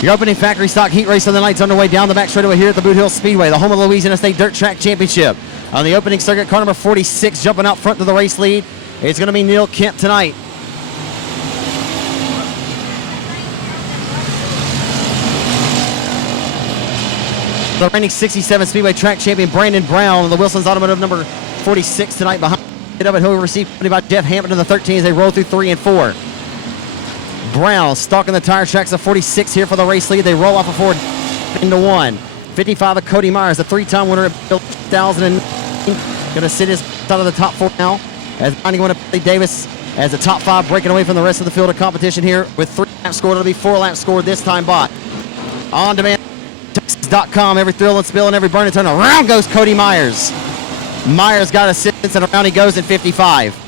Your opening factory stock heat race of the night's underway down the back straightaway here at the Boothill Speedway, the home of the Louisiana State Dirt Track Championship. On the opening circuit, car number 46 jumping out front to the race lead. It's going to be Neil Kemp tonight. The reigning 67 Speedway Track Champion Brandon Brown on the Wilson's Automotive number 46 tonight behind it up, and he'll receive company by Jeff Hampton in the 13 as they roll through 3 and 4. Brown stalking the tire tracks of 46 here for the race lead. They roll off a Ford into 1. 55 of Cody Myers, the 3-time winner of 2009. Going to sit his out of the top 4 now. As 91 of Billy Davis as the top 5 breaking away from the rest of the field of competition here with 3 laps scored. It'll be 4 laps scored this time by On Demand Texas.com. Every thrill and spill and every burn and turn. Around goes Cody Myers. Myers got assistance and around he goes in 55.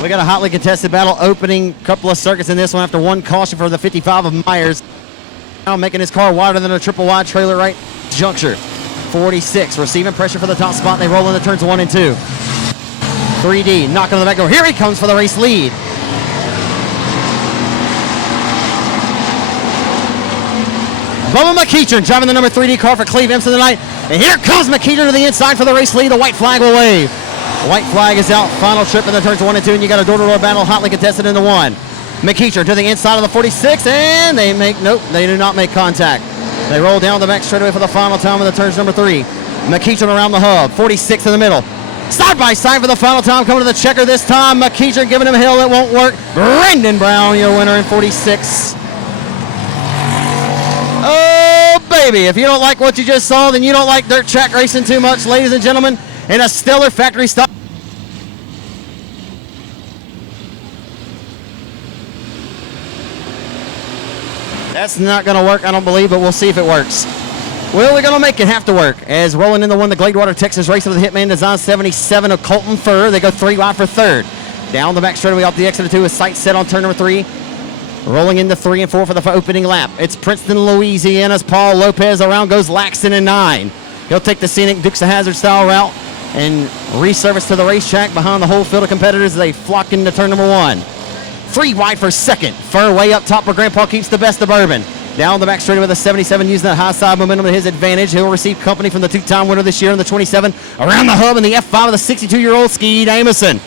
We got a hotly contested battle opening couple of circuits in this one after one caution for the 55 of Myers. Now making his car wider than a triple wide trailer right juncture. 46 receiving pressure for the top spot. They roll into turns 1 and 2. 3D knocking on the back door. Here he comes for the race lead. Bubba McEachern driving the number 3D car for Cleve Imps of the night. And here comes McEachern to the inside for the race lead. The white flag will wave. White flag is out. Final trip in the turns 1 and 2, and you got a door-to-door battle hotly contested into 1. McEachern to the inside of the 46, and they do not make contact. They roll down the back straightaway for the final time in the turns number 3. McEachern around the hub, 46 in the middle. Side by side for the final time, coming to the checker this time. McEachern giving him hell, it won't work. Brandon Brown, your winner in 46. Oh, baby, if you don't like what you just saw, then you don't like dirt track racing too much, ladies and gentlemen. In a stellar factory stop. That's not going to work, I don't believe, but we'll see if it works. Well, we're going to make it have to work. As rolling in the one, the Gladewater, Texas race of the Hitman Design 77 of Colton Furr. They go 3 wide for 3rd. Down the back straightaway off the exit of 2 with sights set on turn number 3. Rolling into 3 and 4 for the opening lap. It's Princeton, Louisiana's Paul Lopez. Around goes Laxton in 9. He'll take the scenic Dukes of Hazzard style route and resurface to the racetrack behind the whole field of competitors as they flock into turn number 1. 3 wide for 2nd. Furr way up top where Grandpa keeps the best of bourbon. Down the back straight with a 77 using that high side momentum to his advantage. He'll receive company from the 2-time winner this year in the 27. Around the hub in the F5 of the 62-year-old Skeed Amison.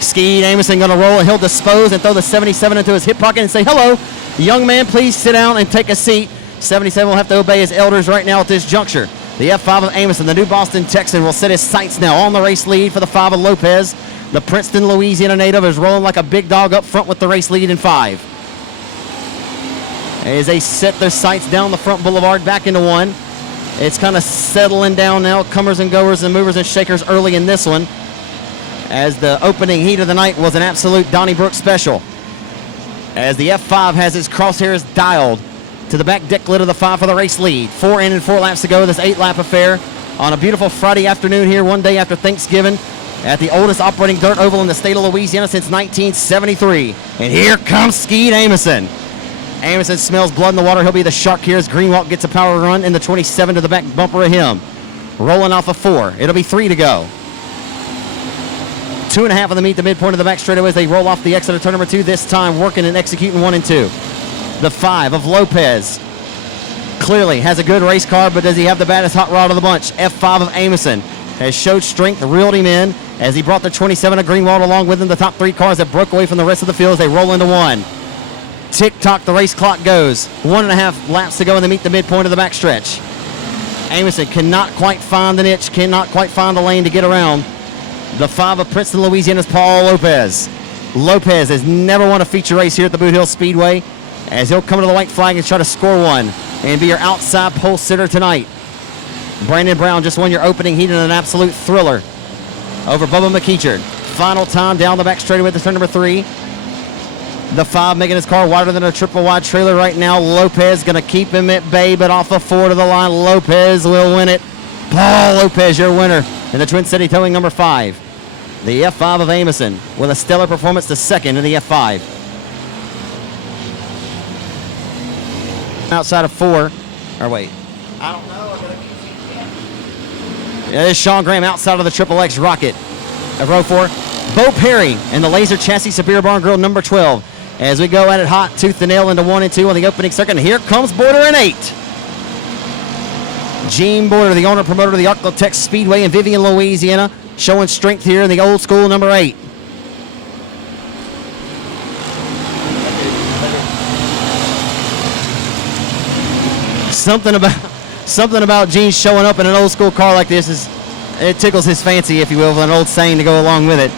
Skeed Amison going to roll and he'll dispose and throw the 77 into his hip pocket and say, hello, young man, please sit down and take a seat. 77 will have to obey his elders right now at this juncture. The F5 of Amison, the new Boston Texan, will set his sights now on the race lead for the 5 of Lopez. The Princeton, Louisiana native is rolling like a big dog up front with the race lead in 5. As they set their sights down the front boulevard back into 1. It's kind of settling down now. Comers and goers and movers and shakers early in this one. As the opening heat of the night was an absolute Donnybrook special. As the F5 has its crosshairs dialed to the back deck lid of the 5 for the race lead. 4 in and 4 laps to go, this 8-lap affair on a beautiful Friday afternoon here, one day after Thanksgiving, at the oldest operating dirt oval in the state of Louisiana since 1973. And here comes Skeed Amison. Amison smells blood in the water. He'll be the shark here as Greenwood gets a power run in the 27 to the back bumper of him. Rolling off a 4. It'll be 3 to go. 2.5 on the meet, the midpoint of the back straightaway as they roll off the exit of turn number 2, this time working and executing 1 and 2. The 5 of Lopez clearly has a good race car, but does he have the baddest hot rod of the bunch? F5 of Amison has showed strength, reeled him in as he brought the 27 of Greenwood along with him. The top 3 cars that broke away from the rest of the field as they roll into 1. Tick-tock, the race clock goes. 1.5 laps to go and they meet the midpoint of the backstretch. Amison cannot quite find the niche, cannot quite find the lane to get around. The 5 of Princeton, Louisiana's Paul Lopez. Lopez has never won a feature race here at the Boothill Speedway, as he'll come to the white flag and try to score one and be your outside pole sitter tonight. Brandon Brown just won your opening heat in an absolute thriller over Bubba McEachard. Final time down the back straightaway to turn number 3. The 5 making his car wider than a triple wide trailer right now. Lopez going to keep him at bay, but off the 4 to the line. Lopez will win it. Paul Lopez, your winner in the Twin City Towing number 5. The F5 of Amison with a stellar performance to second in the F5. Outside of 4. Or wait. I don't know. Yeah, there's Sean Graham outside of the Triple X Rocket of row 4. Bo Perry and the Laser Chassis Superior Barn Grill number 12. As we go at it hot, tooth and nail into 1 and 2 on the opening circuit. And here comes Border in 8. Gene Border, the owner promoter of the Boothill Speedway in Vivian, Louisiana, showing strength here in the old school number 8. Something about Gene showing up in an old school car like this it tickles his fancy, if you will, with an old saying to go along with it.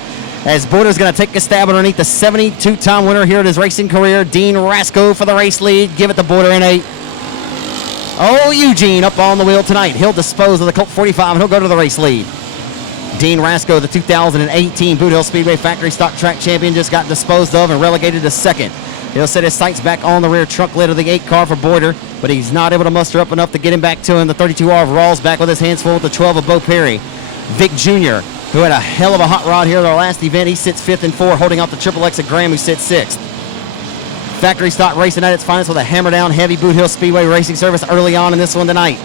As Border's going to take a stab underneath the 72-time winner here in his racing career, Dean Rasco for the race lead. Give it to Border in 8. Oh, Eugene up on the wheel tonight. He'll dispose of the Colt 45 and he'll go to the race lead. Dean Rasco, the 2018 Boothill Speedway Factory Stock Track Champion, just got disposed of and relegated to second. He'll set his sights back on the rear trunk lid of the 8 car for Border, but he's not able to muster up enough to get him back to him. The 32R of Rawls back with his hands full with the 12 of Bo Perry. Vic Jr., who had a hell of a hot rod here at our last event, he sits 5th and 4, holding out the Triple X of Graham, who sits 6th. Factory stock racing at its finest with a hammer-down heavy Boothill Speedway racing service early on in this one tonight.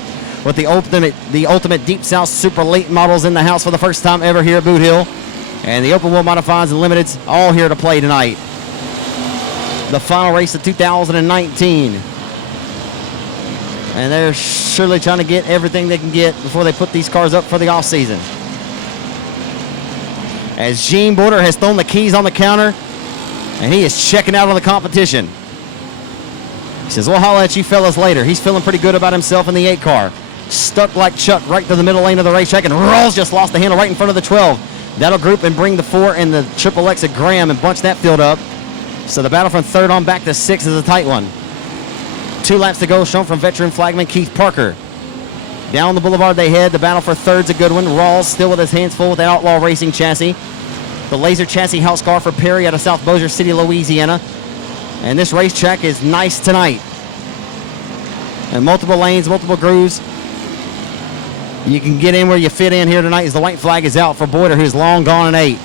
With the ultimate Deep South Super Late models in the house for the first time ever here at Boothill. And the open wheel modifieds and limiteds all here to play tonight. The final race of 2019. And they're surely trying to get everything they can get before they put these cars up for the off-season. As Gene Border has thrown the keys on the counter, and he is checking out on the competition. He says, we'll holler at you fellas later. He's feeling pretty good about himself in the 8 car. Stuck like Chuck right to the middle lane of the racetrack, and Rawls just lost the handle right in front of the 12. That'll group and bring the 4 and the Triple X of Graham and bunch that field up. So the battle from 3rd on back to 6 is a tight one. 2 laps to go, shown from veteran flagman Keith Parker. Down the boulevard they head. The battle for 3rd's a good one. Rawls still with his hands full with the Outlaw Racing chassis. The Laser Chassis house car for Perry out of South Bossier City, Louisiana. And this racetrack is nice tonight. And multiple lanes, multiple grooves. You can get in where you fit in here tonight as the white flag is out for Border, who's long gone in 8.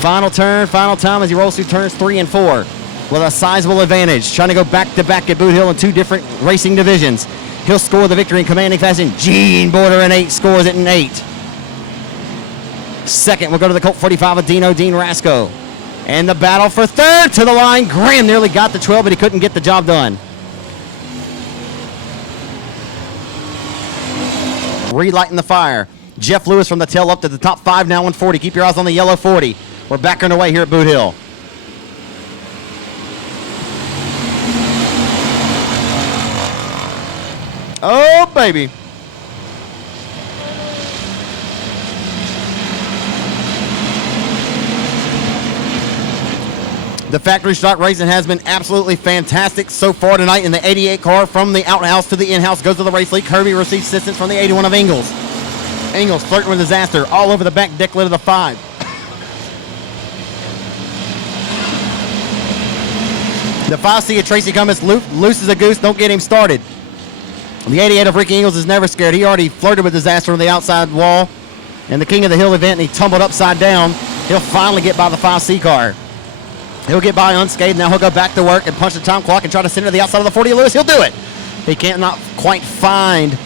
Final turn, final time as he rolls through turns 3 and 4 with a sizable advantage. Trying to go back-to-back at Boothill in 2 different racing divisions. He'll score the victory in commanding fashion. Gene Border in 8 scores it in 8. Second, we'll go to the Colt 45 of Dean Rasco. And the battle for 3rd to the line. Graham nearly got the 12, but he couldn't get the job done. Relighting the fire. Jeff Lewis from the tail up to the top 5 now, 140. Keep your eyes on the yellow 40. We're back underway here at Boothill. Oh, baby. The factory stock racing has been absolutely fantastic so far tonight in the 88 car. From the outhouse to the in-house goes to the race lead. Kirby receives assistance from the 81 of Ingalls. Ingalls flirting with disaster all over the back deck lid of the 5. The 5C of Tracy Cummins loose as a goose. Don't get him started. The 88 of Ricky Ingalls is never scared. He already flirted with disaster on the outside wall in the King of the Hill event, and he tumbled upside down. He'll finally get by the 5C car. He'll get by unscathed. Now he'll go back to work and punch the time clock and try to send it to the outside of the 40 of Lewis. He'll do it. He can't not quite find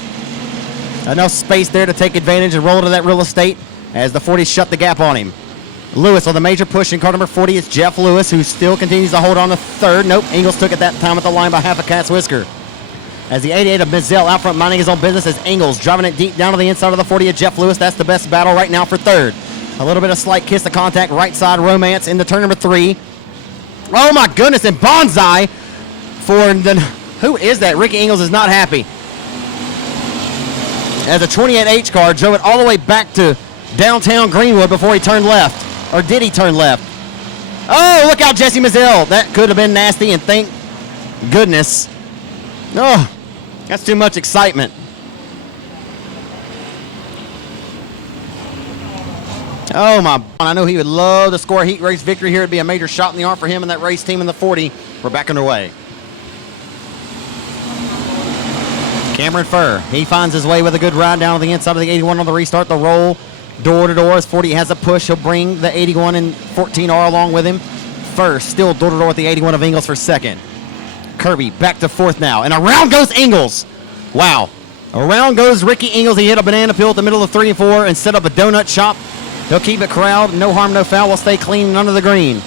enough space there to take advantage and roll into that real estate as the 40 shut the gap on him. Lewis on the major push in car number 40 is Jeff Lewis, who still continues to hold on to 3rd. Nope, Ingalls took it that time at the line by half a cat's whisker. As the 88 of Mizell out front minding his own business as Ingalls driving it deep down to the inside of the 40 of Jeff Lewis. That's the best battle right now for 3rd. A little bit of slight kiss to contact, right side romance into turn number 3. Oh my goodness, and Bonsai for the, who is that? Ricky Ingalls is not happy. As a 28H car drove it all the way back to downtown Greenwood before he turned left. Or did he turn left? Oh, look out, Jesse Mizell. That could have been nasty, and thank goodness. Oh, That's too much excitement. Oh my, I know he would love to score a heat race victory here. It'd be a major shot in the arm for him and that race team in the 40. We're back underway. Cameron Furr, he finds his way with a good ride down to the inside of the 81 on the restart. The roll door to door as 40 has a push. He'll bring the 81 and 14R along with him. Furr still door to door with the 81 of Ingles for second. Kirby back to fourth now, and around goes Ingles. Wow. Around goes Ricky Ingles. He hit a banana peel at the middle of 3 and 4 and set up a donut shop. He'll keep it corralled. No harm, no foul. We'll stay clean under the green.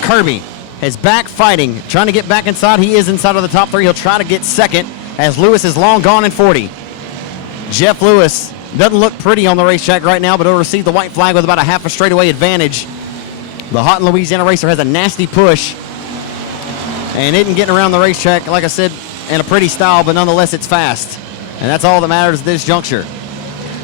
Kirby is back fighting, trying to get back inside. He is inside of the top 3. He'll try to get second as Lewis is long gone in 40. Jeff Lewis doesn't look pretty on the racetrack right now, but he'll receive the white flag with about a half a straightaway advantage. The Hot Louisiana racer has a nasty push and isn't getting around the racetrack, like I said, in a pretty style, but nonetheless it's fast. And that's all that matters at this juncture,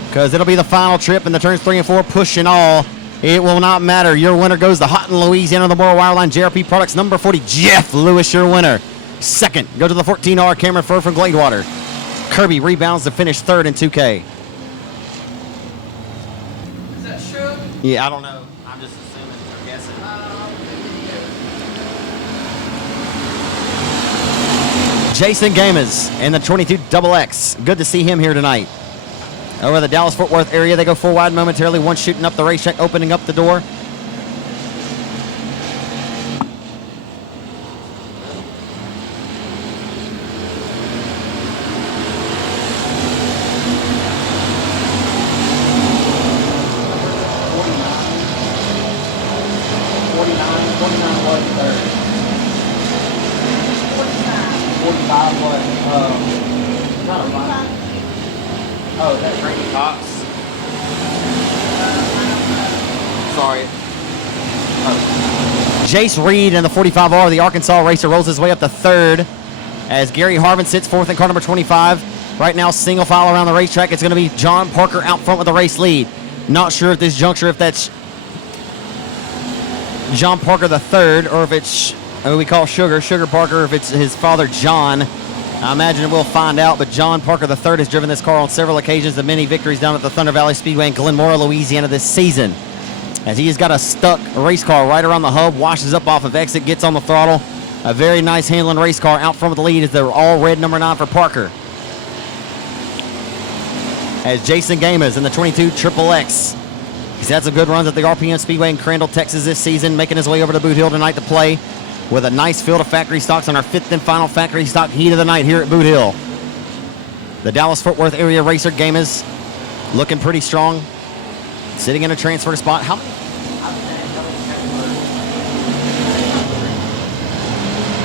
because it'll be the final trip in the turns 3 and 4, push and all. It will not matter. Your winner goes to Hot Louisiana, the Moore Wireline JRP Products, number 40, Jeff Lewis, your winner. Second, go to the 14R, Cameron Furr from Gladewater. Kirby rebounds to finish third in 2K. Is that true? Yeah, I don't know. I'm just assuming or guessing. Jason Gamas in the 22 XX. Good to see him here tonight. Over the Dallas-Fort Worth area, they go 4 wide momentarily. One shooting up the racetrack, opening up the door. Oh, that's Randy Cox. Sorry. Oh. Jace Reed in the 45R, the Arkansas racer, rolls his way up to third as Gary Harvin sits fourth in car number 25. Right now, single file around the racetrack. It's going to be John Parker out front with the race lead. Not sure at this juncture if that's John Parker the third or if it's who we call Sugar Parker, or if it's his father John. I imagine we'll find out, but John Parker III has driven this car on several occasions, the many victories down at the Thunder Valley Speedway in Glenmora, Louisiana this season. As he has got a stuck race car right around the hub, washes up off of exit, gets on the throttle. A very nice handling race car out front with the lead as they're all red number 9 for Parker. As Jason Gamas in the 22 XXX. He's had some good runs at the RPM Speedway in Crandall, Texas this season, making his way over to Boothill tonight to play with a nice field of factory stocks on our 5th and final factory stock heat of the night here at Boothill. The Dallas-Fort Worth area racer Gamas looking pretty strong, sitting in a transfer spot. How many?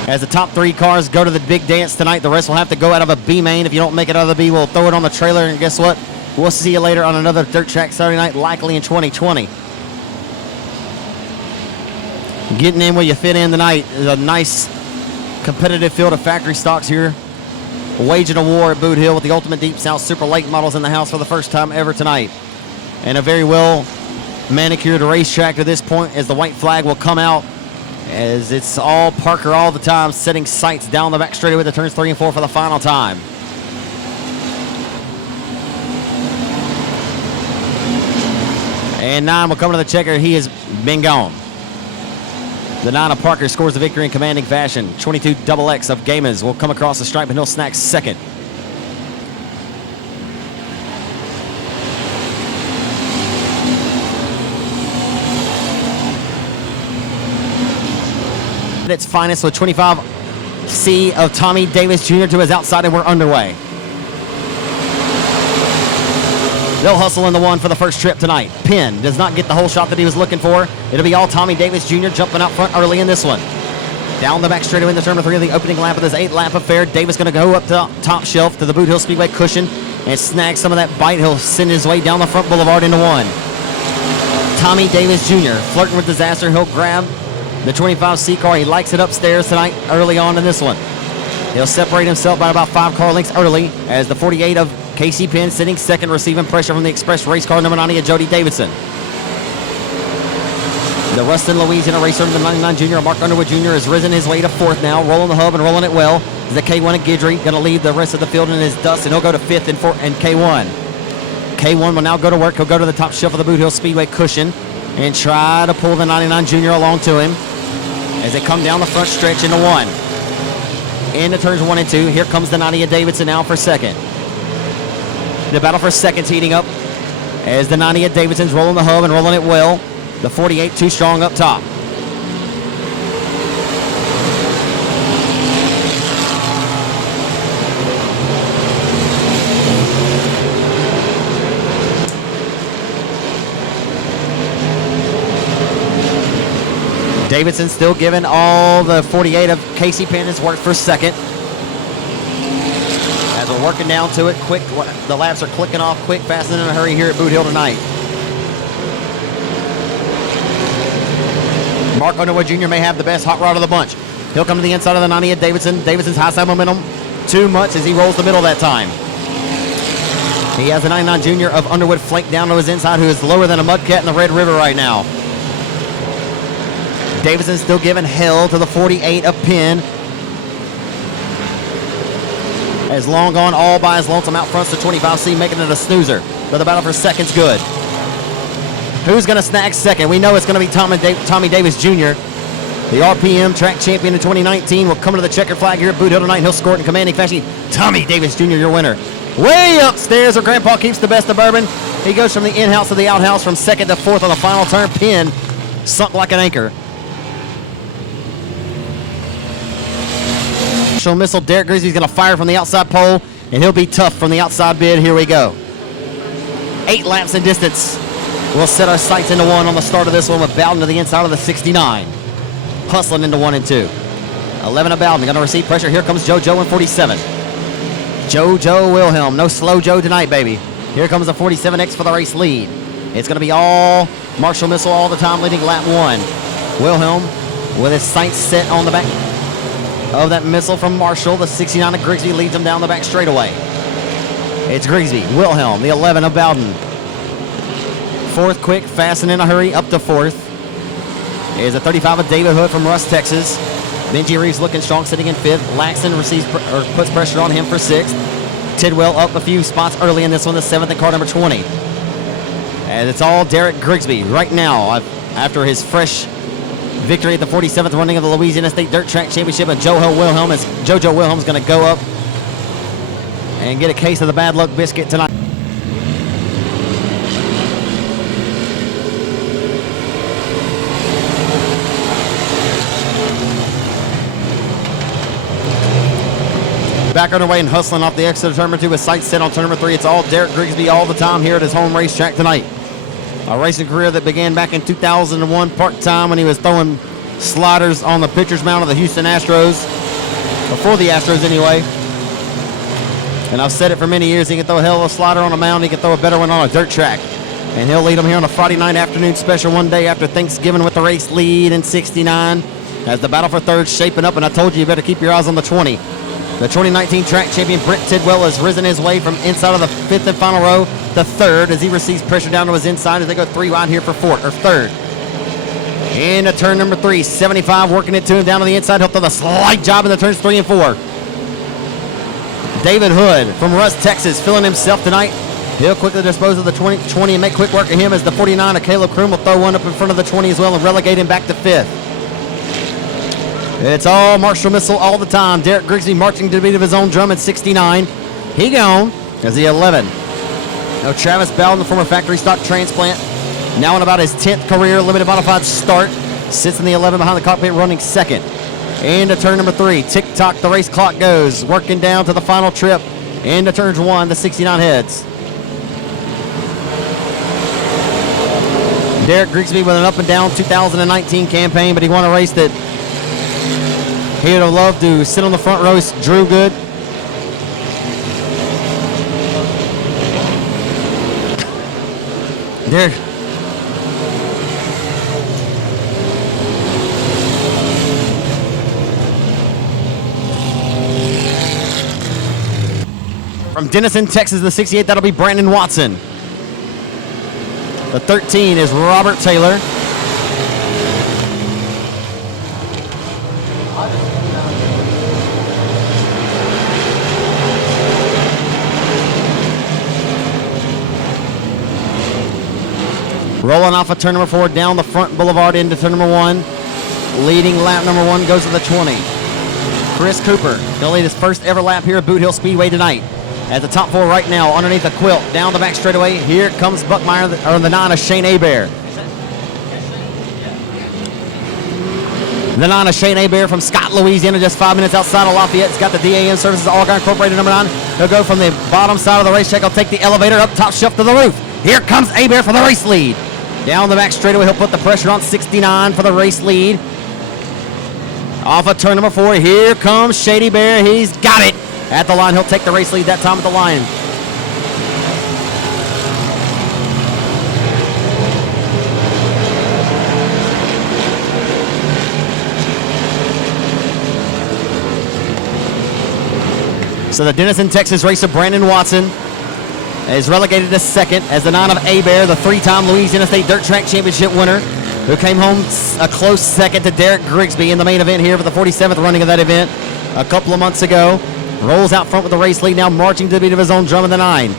As the top 3 cars go to the big dance tonight, the rest will have to go out of a B main. If you don't make it out of the B, we'll throw it on the trailer, and guess what? We'll see you later on another dirt track Saturday night, likely in 2020. Getting in where you fit in tonight is a nice competitive field of factory stocks here. Waging a war at Boot Hill with the Ultimate Deep South Super Late models in the house for the first time ever tonight. And a very well manicured racetrack to this point, as the white flag will come out as it's all Parker all the time, setting sights down the back straightaway the turns 3 and 4 for the final time. And 9 will come to the checker. He has been gone. The 9 of Parker scores the victory in commanding fashion. 22 XX of Gamas will come across the stripe, and he'll snack second. At its finest with 25C of Tommy Davis Jr. to his outside, and we're underway. They'll hustle in the 1 for the first trip tonight. Penn does not get the whole shot that he was looking for. It'll be all Tommy Davis Jr. jumping out front early in this one. Down the back straightaway in the turn 3 of the opening lap of this 8th lap affair. Davis going to go up to top shelf to the Boothill Speedway cushion and snag some of that bite. He'll send his way down the front boulevard into 1. Tommy Davis Jr. flirting with disaster. He'll grab the 25C car. He likes it upstairs tonight early on in this one. He'll separate himself by about 5 car lengths early as the 48 of Casey Penn sitting second, receiving pressure from the Express race car number 90 of Jody Davidson. The Ruston, Louisiana racer, number 99 Jr., Mark Underwood Jr., has risen his way to 4th now, rolling the hub and rolling it well. is the K1 and Guidry. Going to leave the rest of the field in his dust, and he'll go to 5th and K1. K1 will now go to work. He'll go to the top shelf of the Boothill Speedway cushion and try to pull the 99 Junior along to him as they come down the front stretch into 1. Into turns 1 and 2. Here comes the 90 Davidson now for 2nd. The battle for 2nd's heating up as the 90 Davidson's rolling the hub and rolling it well. The 48 too strong up top. Davidson still giving all the 48 of Casey Penn his work for 2nd. As we're working down to it, quick, the laps are clicking off quick, fast, and in a hurry here at Boothill tonight. Mark Underwood Jr. may have the best hot rod of the bunch. He'll come to the inside of the 90 at Davidson. Davidson's high side momentum too much as he rolls the middle that time. He has the 99 Junior of Underwood flanked down to his inside, who is lower than a mudcat in the Red River right now. Davidson still giving hell to the 48 of Penn. As Long Gone all by his lonesome out fronts to 25C, making it a snoozer. But the battle for 2nd's good. Who's going to snag 2nd? We know it's going to be Tommy Davis Jr. The RPM track champion in 2019 will come to the checker flag here at Boothill tonight, and he'll score it in commanding fashion. Tommy Davis Jr., your winner. Way upstairs where Grandpa keeps the best of bourbon. He goes from the in-house to the outhouse, from 2nd to 4th on the final turn. Penn sunk like an anchor. Missile, Derek Grigsby's going to fire from the outside pole, and he'll be tough from the outside bid. Here we go. 8 laps in distance. We'll set our sights into 1 on the start of this one with Bowden to the inside of the 69. Hustling into 1 and 2. 11 of Bowden going to receive pressure. Here comes JoJo in 47. JoJo Wilhelm. No slow Joe tonight, baby. Here comes the 47X for the race lead. It's going to be all Marshall Missile all the time, leading lap 1. Wilhelm with his sights set on the back of that missile from Marshall. The 69 of Grigsby leads him down the back straightaway. It's Grigsby, Wilhelm, the 11 of Bowden. 4th quick, fast and in a hurry, up to 4th. Is a 35 of David Hood from Russ, Texas. Benji Reeves looking strong, sitting in 5th. Laxton puts pressure on him for 6th. Tidwell up a few spots early in this one, the 7th in car number 20. And it's all Derek Grigsby right now after his fresh victory at the 47th running of the Louisiana State Dirt Track Championship. And JoJo Wilhelm's going to go up and get a case of the bad luck biscuit tonight. Back underway and hustling off the exit of turn number 2 with sights set on turn number 3. It's all Derek Grigsby all the time here at his home racetrack tonight. A racing career that began back in 2001 part-time when he was throwing sliders on the pitcher's mound of the Houston Astros. Before the Astros, anyway. And I've said it for many years, he can throw a hell of a slider on a mound, he can throw a better one on a dirt track. And he'll lead them here on a Friday night afternoon special one day after Thanksgiving with the race lead in 69. As the battle for 3rd's shaping up, and I told you better keep your eyes on the 20. The 2019 track champion Brent Tidwell has risen his way from inside of the 5th and final row to 3rd as he receives pressure down to his inside as they go 3 wide here for 3rd. Into turn number 3, 75 working it to him down to the inside. He'll throw the slight job in the turns 3 and 4. David Hood from Russ, Texas, feeling himself tonight. He'll quickly dispose of the 20 and make quick work of him as the 49 of Caleb Kroom will throw one up in front of the 20 as well and relegate him back to 5th. It's all Marshall Missile all the time. Derek Grigsby marching to the beat of his own drum at 69. He gone as the 11. Now Travis Bowden, the former factory stock transplant, now in about his 10th career limited modified start, sits in the 11 behind the cockpit running 2nd. Into turn number 3. Tick-tock, the race clock goes. Working down to the final trip. Into turns 1, the 69 heads. Derek Grigsby with an up and down 2019 campaign, but he won a race that he'd have loved to sit on the front row. Drew good. Derek. From Denison, Texas, the 68, that'll be Brandon Watson. The 13 is Robert Taylor. Rolling off of turn number 4 down the front boulevard into turn number 1. Leading lap number 1 goes to the 20. Chris Cooper, he'll lead his first ever lap here at Boothill Speedway tonight. At the top 4 right now, underneath the quilt, down the back straightaway. Here comes Buckmeyer, or the 9 of Shane Hebert. The 9 of Shane Hebert from Scott, Louisiana, just 5 minutes outside of Lafayette. It's got the DAN Services All-Guy Incorporated number 9. He'll go from the bottom side of the racetrack. He'll take the elevator up top shelf to the roof. Here comes Hebert for the race lead. Down the back straightaway, he'll put the pressure on 69 for the race lead. Off of turn number 4, here comes Shady Bear. He's got it at the line. He'll take the race lead that time at the line. So the Denison, Texas racer Brandon Watson is relegated to second as the 9 of Hebert, the 3-time Louisiana State Dirt Track Championship winner, who came home a close second to Derek Grigsby in the main event here for the 47th running of that event a couple of months ago. Rolls out front with the race lead, now marching to the beat of his own drum in the 9.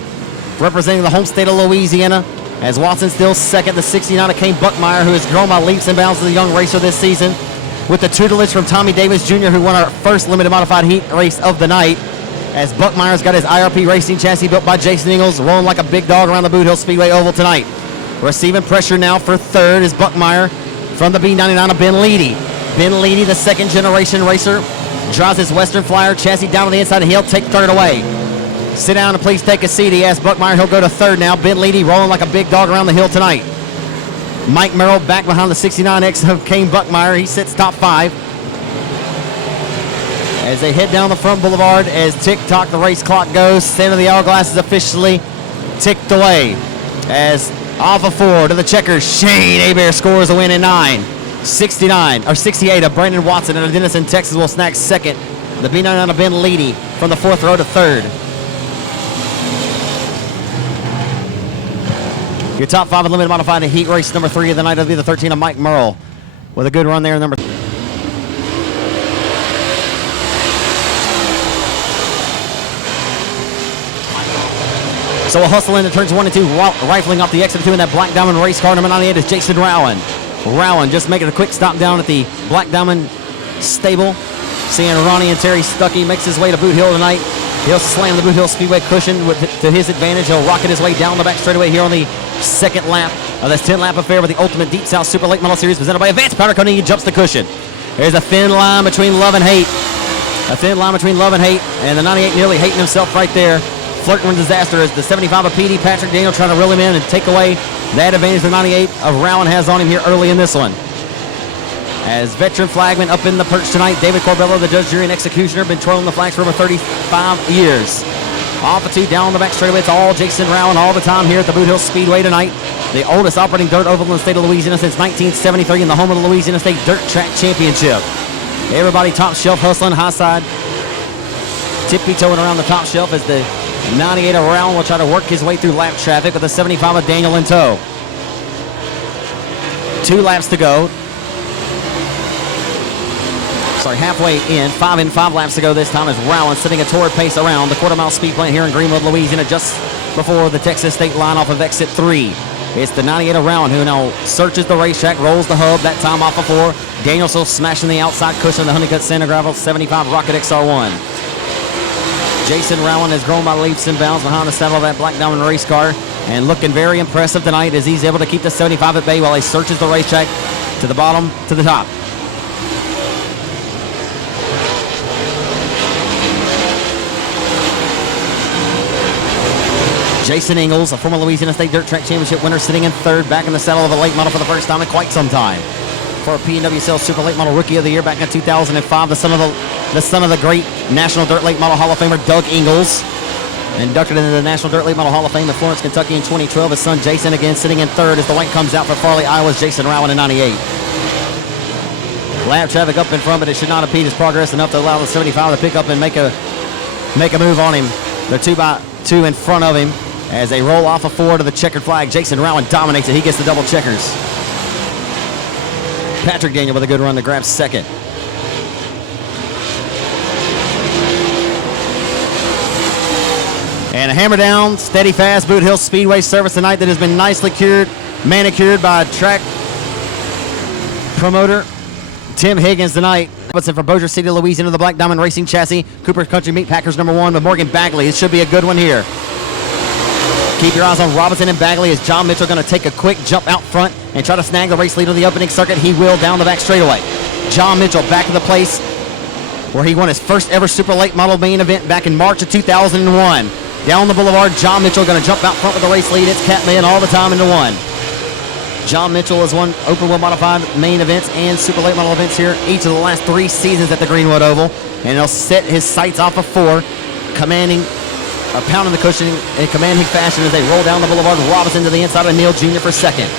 Representing the home state of Louisiana, as Watson still second, the 69 of Kane Buckmeyer, who has grown by leaps and bounds as a young racer this season, with the tutelage from Tommy Davis Jr., who won our first limited modified heat race of the night, as Buckmeyer's got his IRP racing chassis built by Jason Ingalls, rolling like a big dog around the Boothill Speedway Oval tonight. Receiving pressure now for third is Buckmeyer from the B99 of Ben Leedy. Ben Leedy, the second generation racer, drives his Western Flyer chassis down to the inside, and he'll take third away. Sit down and please take a seat, he asked Buckmeyer. He'll go to third now. Ben Leedy rolling like a big dog around the hill tonight. Mike Merrill back behind the 69X of Kane Buckmeyer. He sits top 5. As they head down the front boulevard, as tick-tock the race clock goes, center of the hourglass is officially ticked away. As off of 4 to the checkers, Shane Hebert scores a win in 9. 68 of Brandon Watson out of Denison, Texas will snag second. The B99 of Ben Leedy from the 4th row to third. Your top 5 in limited modified heat race number 3 of the night will be the 13 of Mike Merle with a good run there, number 3. So we'll hustle into turns 1 and 2, rifling off the exit 2 in that Black Diamond race car. Number 98 is Jason Rowan. Rowan just making a quick stop down at the Black Diamond stable. Seeing Ronnie and Terry Stuckey makes his way to Boot Hill tonight. He'll slam the Boothill Speedway cushion to his advantage. He'll rocket his way down the back straightaway here on the second lap of this 10-lap affair with the Ultimate Deep South Super Late Model Series presented by Advanced Powder Coating. He jumps the cushion. There's a thin line between love and hate. A thin line between love and hate, and the 98 nearly hating himself right there. Flirting with disaster as the 75 of PD, Patrick Daniel, trying to reel him in and take away that advantage the 98 of Rowan has on him here early in this one. As veteran flagman up in the perch tonight, David Corbello, the judge, jury, and executioner, been twirling the flags for over 35 years. Off of 2, down the back straightaway, it's all Jason Rowan all the time here at the Boothill Speedway tonight. The oldest operating dirt oval in the state of Louisiana since 1973 and the home of the Louisiana State Dirt Track Championship. Everybody top shelf hustling, high side, tippy-toeing around the top shelf as the 98 of Rowan will try to work his way through lap traffic with the 75 of Daniel in tow. 2 laps to go. Halfway in, 5 laps to go this time as Rowan sitting a torrid pace around the quarter-mile speed plant here in Greenwood, Louisiana, just before the Texas state line off of exit 3. It's the 98 of Rowan who now searches the racetrack, rolls the hub, that time off of 4. Daniel still smashing the outside cushion of the Honeycutt Santa Gravel 75 Rocket XR1. Jason Rowan has grown by leaps and bounds behind the saddle of that Black Diamond race car and looking very impressive tonight as he's able to keep the 75 at bay while he searches the racetrack to the bottom to the top. Jason Ingalls, a former Louisiana State Dirt Track Championship winner, sitting in third, back in the saddle of a late model for the first time in quite some time. For a P&WSL Super Late Model Rookie of the Year back in 2005, the son of the great National Dirt Late Model Hall of Famer Doug Ingalls. Inducted into the National Dirt Late Model Hall of Fame in Florence, Kentucky in 2012. His son Jason again sitting in third as the white comes out for Farley, Iowa's Jason Rowan in 98. Lap traffic up in front, but it should not impede his progress enough to allow the 75 to pick up and make a move on him. They're 2 by 2 in front of him as they roll off of 4 to the checkered flag. Jason Rowan dominates it. He gets the double checkers. Patrick Daniel with a good run to grab second. And a hammer down, steady fast Boothill Speedway service tonight that has been nicely cured manicured by track promoter Tim Higgins tonight. Robinson from Bossier City, Louisiana, the Black Diamond Racing Chassis. Cooper Country Meat Packers #1 with Morgan Bagley. It should be a good one here. Keep your eyes on Robinson and Bagley as John Mitchell going to take a quick jump out front and try to snag the race lead on the opening circuit. He will down the back straightaway. John Mitchell back to the place where he won his first ever super late model main event back in March of 2001. Down the boulevard, John Mitchell going to jump out front with the race lead. It's Catman all the time into one. John Mitchell has won open wheel modified main events and super late model events here each of the last 3 seasons at the Greenwood Oval. And he'll set his sights off of 4, commanding pounding the cushion in commanding fashion as they roll down the boulevard. Robinson to the inside of Neil Jr. for second.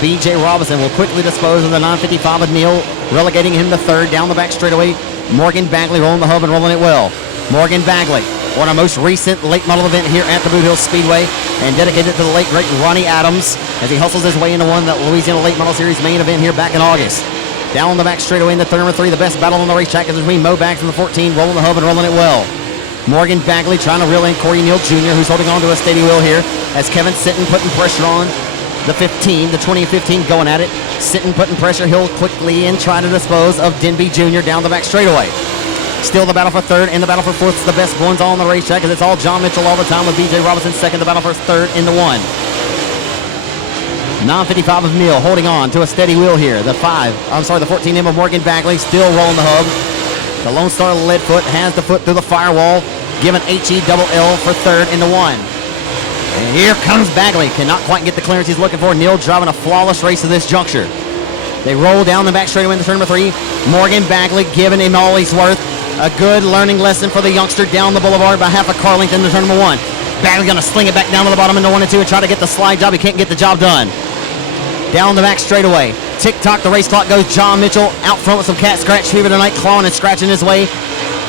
B.J. Robinson will quickly dispose of the 955 of Neil, relegating him to third. Down the back straightaway, Morgan Bagley rolling the hub and rolling it well. Morgan Bagley won our most recent late model event here at the Boothill Speedway and dedicated to the late great Ronnie Adams as he hustles his way into one that Louisiana Late Model Series main event here back in August. Down the back straightaway in the turn 3, the best battle on the racetrack is between Mo Bags from the 14, rolling the hub and rolling it well. Morgan Bagley trying to reel in Corey Neal Jr., who's holding on to a steady wheel here as Kevin Sitton putting pressure on the 15, the 20 and 15 going at it. Sitton putting pressure. He'll quickly in try to dispose of Denby Jr. down the back straightaway. Still the battle for third and the battle for fourth is the best ones all on the racetrack as it's all John Mitchell all the time with B.J. Robinson second, the battle for third in the 1. 955 of Neal holding on to a steady wheel here. The 14M of Morgan Bagley still rolling the hub. The Lone Star Leadfoot has the foot through the firewall, giving HE-double-L for third in the 1. And here comes Bagley. Cannot quite get the clearance he's looking for. Neal driving a flawless race to this juncture. They roll down the back straightaway into turn 3. Morgan Bagley giving him all he's worth. A good learning lesson for the youngster down the boulevard by half a car length into turn 1. Bagley going to sling it back down to the bottom into 1 and 2 and try to get the slide job. He can't get the job done. Down the back straightaway. Tick-tock, the race clock goes. John Mitchell out front with some cat scratch fever tonight, clawing and scratching his way,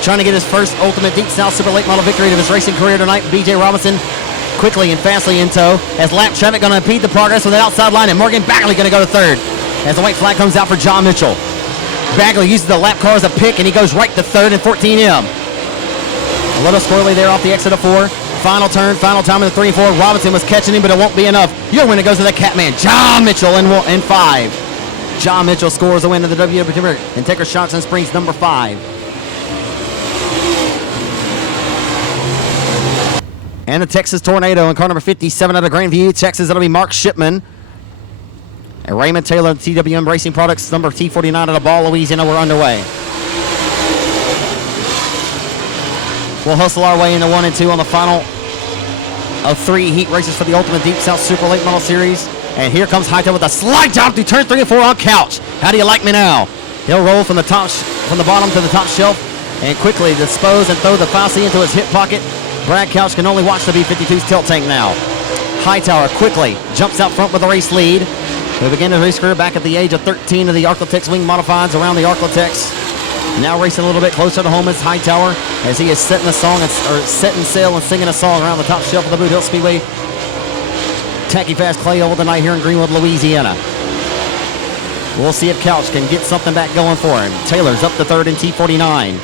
trying to get his first Ultimate Deep South Super Late Model victory of his racing career tonight. B.J. Robinson quickly and fastly in tow as lap traffic going to impede the progress with an outside line, and Morgan Bagley going to go to third as the white flag comes out for John Mitchell. Bagley uses the lap car as a pick, and he goes right to third in 14M. A little squirrely there off the exit of 4. Final turn, final time in the 3 and 4. Robinson was catching him, but it won't be enough. Your winner goes to the Catman, John Mitchell in 5. John Mitchell scores a win of the WW Integra Shocks and Springs number 5. And the Texas Tornado in car number 57 out of Grandview, Texas. That'll be Mark Shipman. And Raymond Taylor, TWM Racing Products, number T49 out of Ball, Louisiana. We're underway. We'll hustle our way into 1 and 2 on the final of 3 heat races for the Ultimate Deep South Super Late Model Series. And here comes Hightail with a slide job through turn 3 and 4 on Couch. How do you like me now? He'll roll from the bottom to the top shelf and quickly dispose and throw the 5C into his hip pocket. Brad Couch can only watch the B-52's tilt tank now. Hightower quickly jumps out front with the race lead. He began his race career back at the age of 13 of the Arklatex Wing Modifieds around the Arklatex. Now racing a little bit closer to home is Hightower as he is setting sail and singing a song around the top shelf of the Boothill Speedway Tacky Fast Clay Oval tonight here in Greenwood, Louisiana. We'll see if Couch can get something back going for him. Taylor's up to third in T49.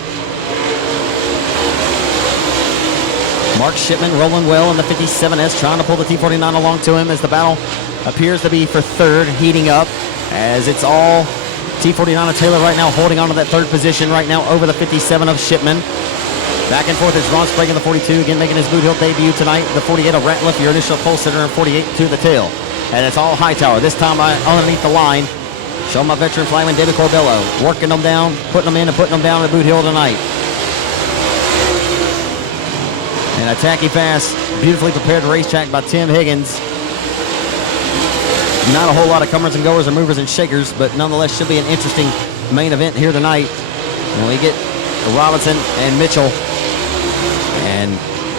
Mark Shipman rolling well in the 57S, trying to pull the T49 along to him as the battle appears to be for third, heating up as it's all T49 of Taylor right now holding on to that third position right now over the 57 of Shipman. Back and forth is Ron Sprague in the 42, again making his Boothill debut tonight. The 48 of Ratliff, your initial pole sitter, and 48 to the tail. And it's all Hightower, this time underneath the line. Show my veteran flagman David Corbello, working them down, putting them in and putting them down at Boothill tonight. And a tacky fast, beautifully prepared racetrack by Tim Higgins. Not a whole lot of comers and goers or movers and shakers, but nonetheless should be an interesting main event here tonight. And we get Robinson and Mitchell and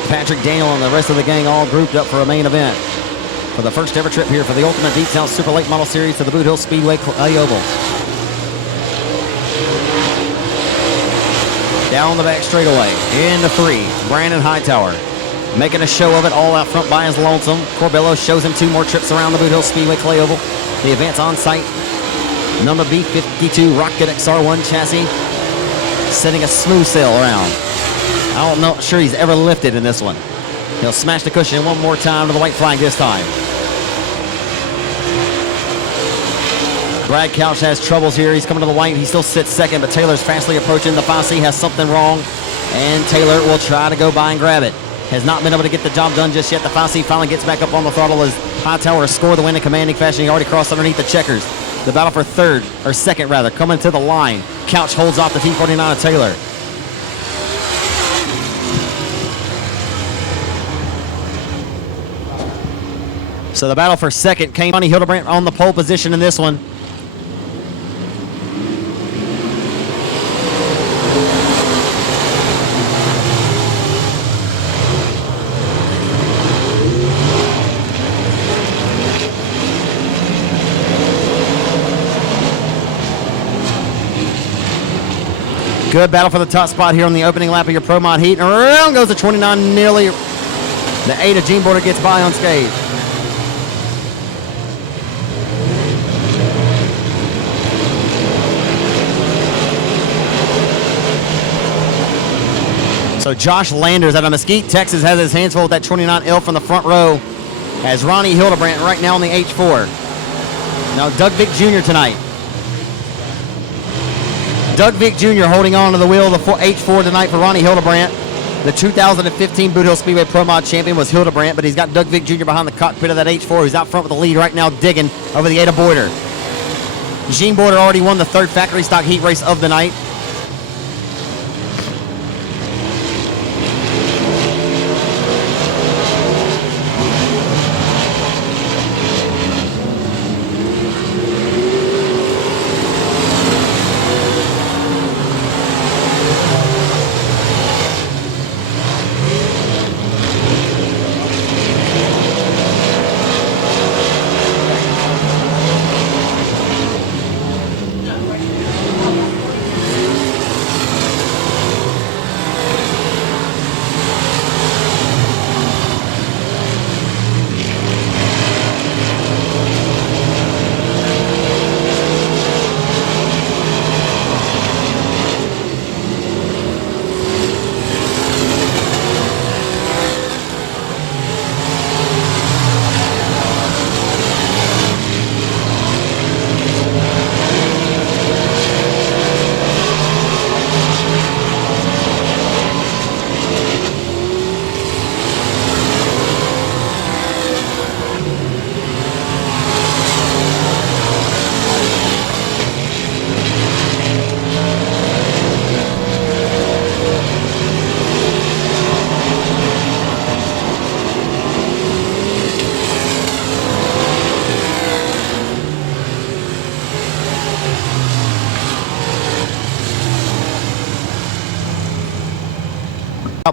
Patrick Daniel and the rest of the gang all grouped up for a main event for the first ever trip here for the Ultimate Deep South Super Late Model Series to the Boothill Speedway Clay Oval. Down the back straightaway into 3, Brandon Hightower making a show of it all out front by his lonesome. Corbello shows him 2 more trips around the Boothill Speedway Clay Oval. The advance on site, number B52 Rocket XR1 chassis, setting a smooth sail around. I'm not sure he's ever lifted in this one. He'll smash the cushion one more time to the white flag this time. Brad Couch has troubles here. He's coming to the white. He still sits second, but Taylor's fastly approaching. The Fosse has something wrong, and Taylor will try to go by and grab it. Has not been able to get the job done just yet. The Fosse finally gets back up on the throttle as Hightower has scored the win in commanding fashion. He already crossed underneath the checkers. The battle for second, coming to the line. Couch holds off the T49 of Taylor. So the battle for second came Ronnie Hildebrandt on the pole position in this one. Good battle for the top spot here on the opening lap of your Pro Mod heat. And around goes the 29, nearly. The 8 of Gene Border gets by unscathed. So Josh Landers out of Mesquite, Texas, has his hands full with that 29L from the front row as Ronnie Hildebrandt right now on the H4. Now Doug Vick Jr. tonight. Doug Vick Jr. holding on to the wheel of the H4 tonight for Ronnie Hildebrandt. The 2015 Boothill Speedway Pro Mod champion was Hildebrandt, but he's got Doug Vick Jr. behind the cockpit of that H4. He's out front with the lead right now, digging over the Ada Boarder. Gene Border already won the third factory stock heat race of the night.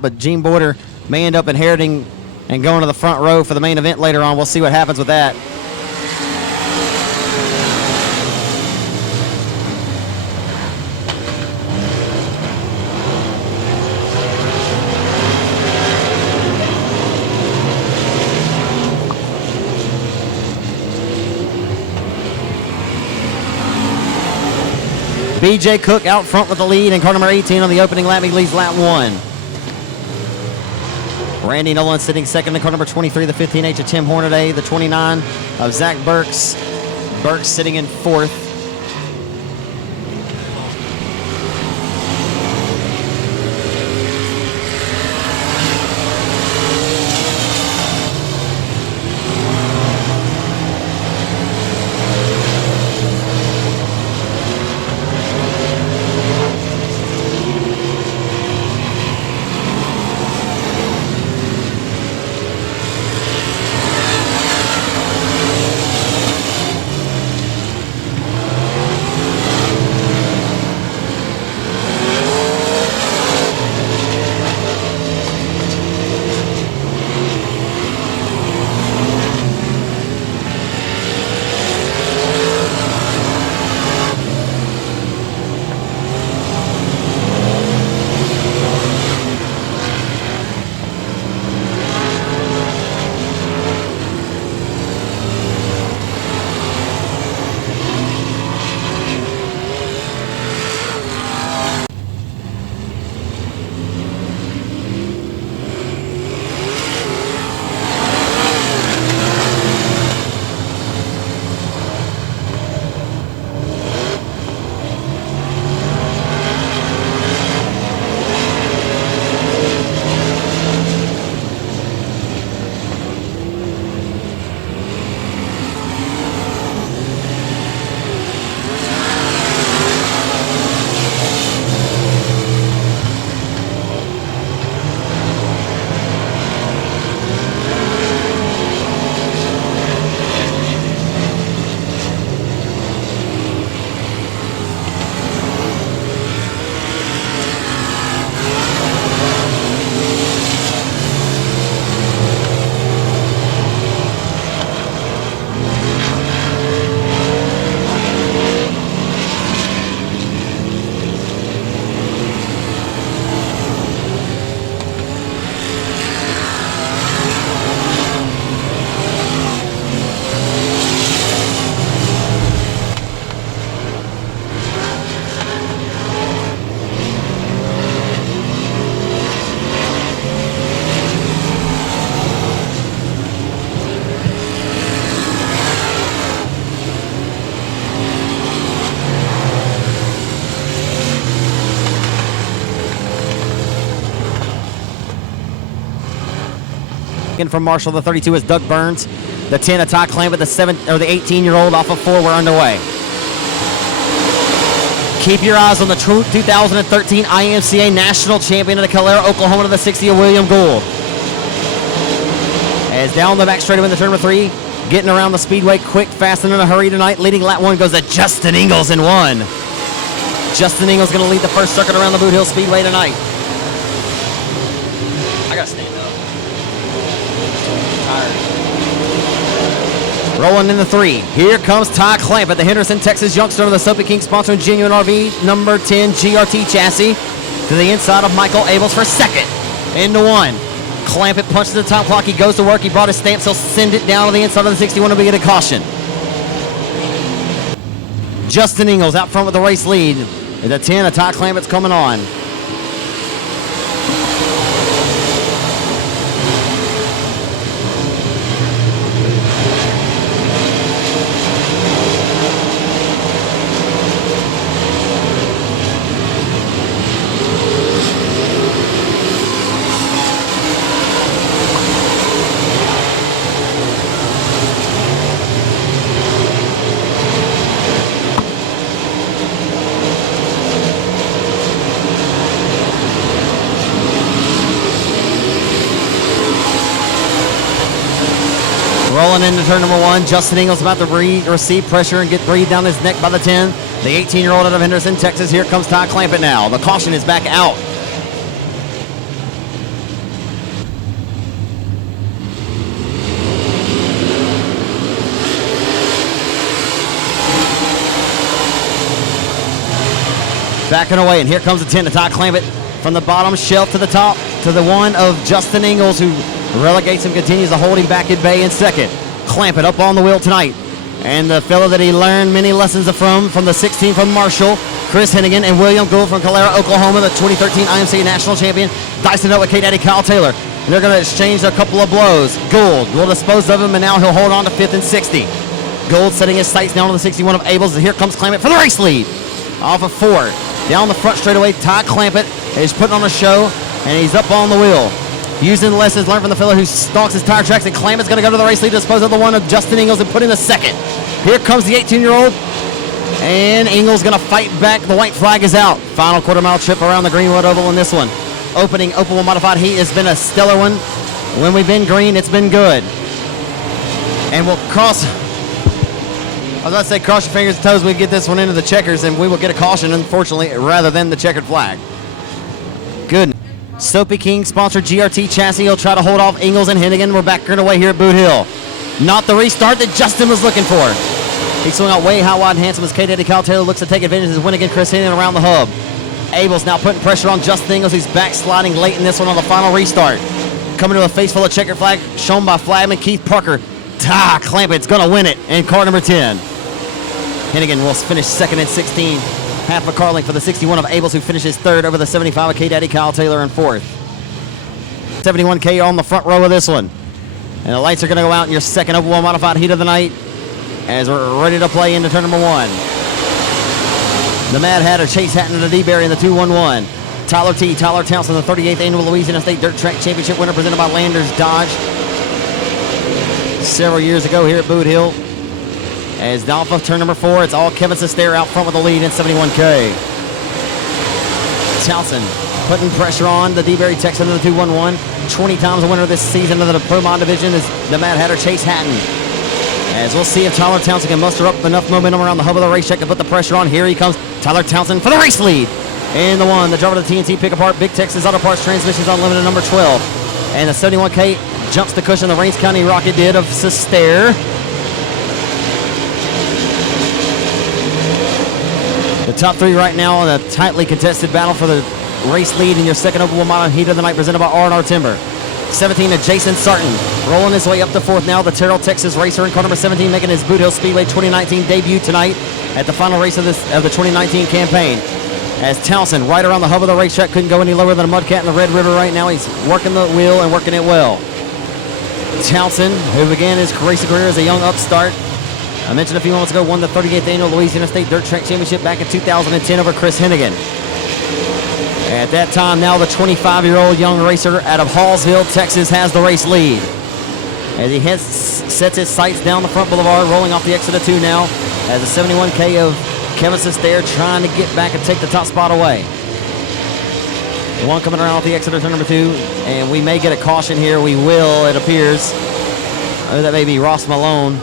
But Gene Border may end up inheriting and going to the front row for the main event later on. We'll see what happens with that. BJ Cook out front with the lead in car number 18 on the opening lap. He leads lap 1. Randy Nolan sitting second in car number 23, the 15H of Tim Hornaday, the 29 of Zach Burks. Burks sitting in fourth. And from Marshall, the 32 is Doug Burns. The 10 of Ty Clampett, the 18-year-old off of 4. We're underway. Keep your eyes on the 2013 IMCA National Champion of the Calera, Oklahoma, to the 60 of William Gould. As down the back straightaway in the turn number 3, getting around the speedway quick, fast, and in a hurry tonight. Leading lap 1 goes to Justin Ingles in 1. Justin Ingles going to lead the first circuit around the Boothill Speedway tonight. I got to stand up. I'm tired. Rolling in the 3. Here comes Ty Clampett, the Henderson, Texas youngster of the Soapy King sponsoring Genuine RV number 10 GRT chassis, to the inside of Michael Abels for second. Into 1. Clampett punches the time clock. He goes to work. He brought his stamps. He'll send it down to the inside of the 61 to begin a caution. Justin Ingles out front with the race lead. The 10 of Ty Clampett's coming on. Rolling into turn number 1, Justin Ingles about to receive pressure and get breathed down his neck by the 10. The 18-year-old out of Henderson, Texas. Here comes Ty Clampett now. The caution is back out. Backing away, and here comes the 10 of Ty Clampett from the bottom shelf to the top, to the 1 of Justin Ingles, who relegates him, continues to hold him back at bay in second. Clampett up on the wheel tonight. And the fellow that he learned many lessons from the 16 from Marshall, Chris Hennigan, and William Gould from Calera, Oklahoma, the 2013 IMCA National Champion, dicing up with K-Daddy Kyle Taylor. And they're going to exchange a couple of blows. Gould will dispose of him, and now he'll hold on to 5th and 60. Gould setting his sights down on the 61 of Abels, and here comes Clampett for the race lead. Off of 4. Down the front straightaway, Ty Clampett is putting on a show, and he's up on the wheel. Using the lessons learned from the fellow who stalks his tire tracks, and Clampett's going to go to the race lead to dispose of the 1 of Justin Ingles and put in the 2nd. Here comes the 18-year-old, and Ingles going to fight back. The white flag is out. Final quarter-mile trip around the Greenwood Oval in this one. Opening Open Wheel Modified Heat has been a stellar one. When we've been green, it's been good. And we'll cross, I was about to say cross your fingers and toes, we get this one into the checkers, and we will get a caution, unfortunately, rather than the checkered flag. Good. Soapy King sponsored GRT chassis. He'll try to hold off Ingles and Hennigan. We're back away here at Boot Hill. Not the restart that Justin was looking for. He swung out way high, wide, and handsome as K-Daddy Kyle Taylor looks to take advantage of his win against Chris Hennigan around the hub. Abels now putting pressure on Justin Ingles, who's backsliding late in this one on the final restart. Coming to a face full of checkered flag shown by flagman Keith Parker. Ty Clampett's going to win it in car number 10. Hennigan will finish 2nd and 16. Half a car length for the 61 of Abels, who finishes 3rd over the 75 of K-Daddy Kyle Taylor in 4th. 71K on the front row of this one. And the lights are going to go out in your 2nd Open Wheel Modified Heat of the night as we're ready to play into turn number 1. The Mad Hatter, Chase Hatton, and the D-Berry in the 211. Tyler Townsend, the 38th Annual Louisiana State Dirt Track Championship winner, presented by Landers Dodge several years ago here at Boot Hill. As off of turn number 4, it's all Kevin Sestair out front with the lead in 71K. Townsend putting pressure on the D-Berry Texan in the 211. 20 times the winner this season of the Pro Mod division is the Mad Hatter Chase Hatton. As we'll see if Tyler Townsend can muster up enough momentum around the hub of the racetrack to put the pressure on. Here he comes, Tyler Townsend for the race lead. And the 1, the driver of the TNT Pick Apart Big Texas Auto Parts Transmissions Unlimited number 12. And the 71K jumps the cushion. The Rains County Rocket did of Sestair. The top 3 right now in a tightly contested battle for the race lead in your 2nd Open Wheel Model Heat of the night, presented by R&R Timber. 17 to Jason Sarton, rolling his way up to 4th now. The Terrell, Texas racer in car number 17, making his Boothill Speedway 2019 debut tonight at the final race of the 2019 campaign. As Townsend, right around the hub of the racetrack, couldn't go any lower than a Mudcat in the Red River right now. He's working the wheel and working it well. Townsend, who began his racing career as a young upstart, I mentioned a few moments ago, won the 38th Annual Louisiana State Dirt Track Championship back in 2010 over Chris Hennigan. At that time, now the 25-year-old young racer out of Hallsville, Texas, has the race lead. as he sets his sights down the front boulevard, rolling off the exit of 2 now, as a 71K of Kevin Sestair trying to get back and take the top spot away. One coming around off the exit of turn number 2, and we may get a caution here. We will, it appears. Oh, that may be Ross Malone.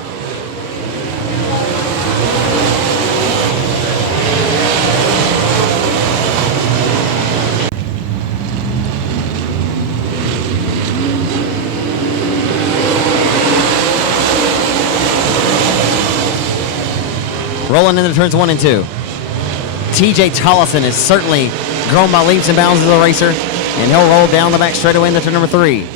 Rolling into turns 1 and 2. TJ Tollison is certainly grown by leaps and bounds as a racer, and he'll roll down the back straightaway into turn number 3.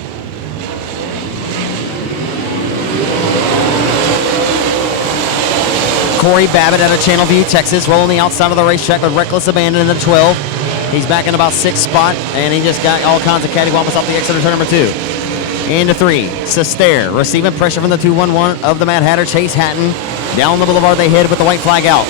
Corey Babbitt out of Channelview, Texas, rolling the outside of the racetrack with reckless abandon in the 12. He's back in about 6th spot, and he just got all kinds of cattywampus off the exit of turn number 2. Into 3, Sestair, receiving pressure from the 211 of the Mad Hatter, Chase Hatton. Down the boulevard they head with the white flag out.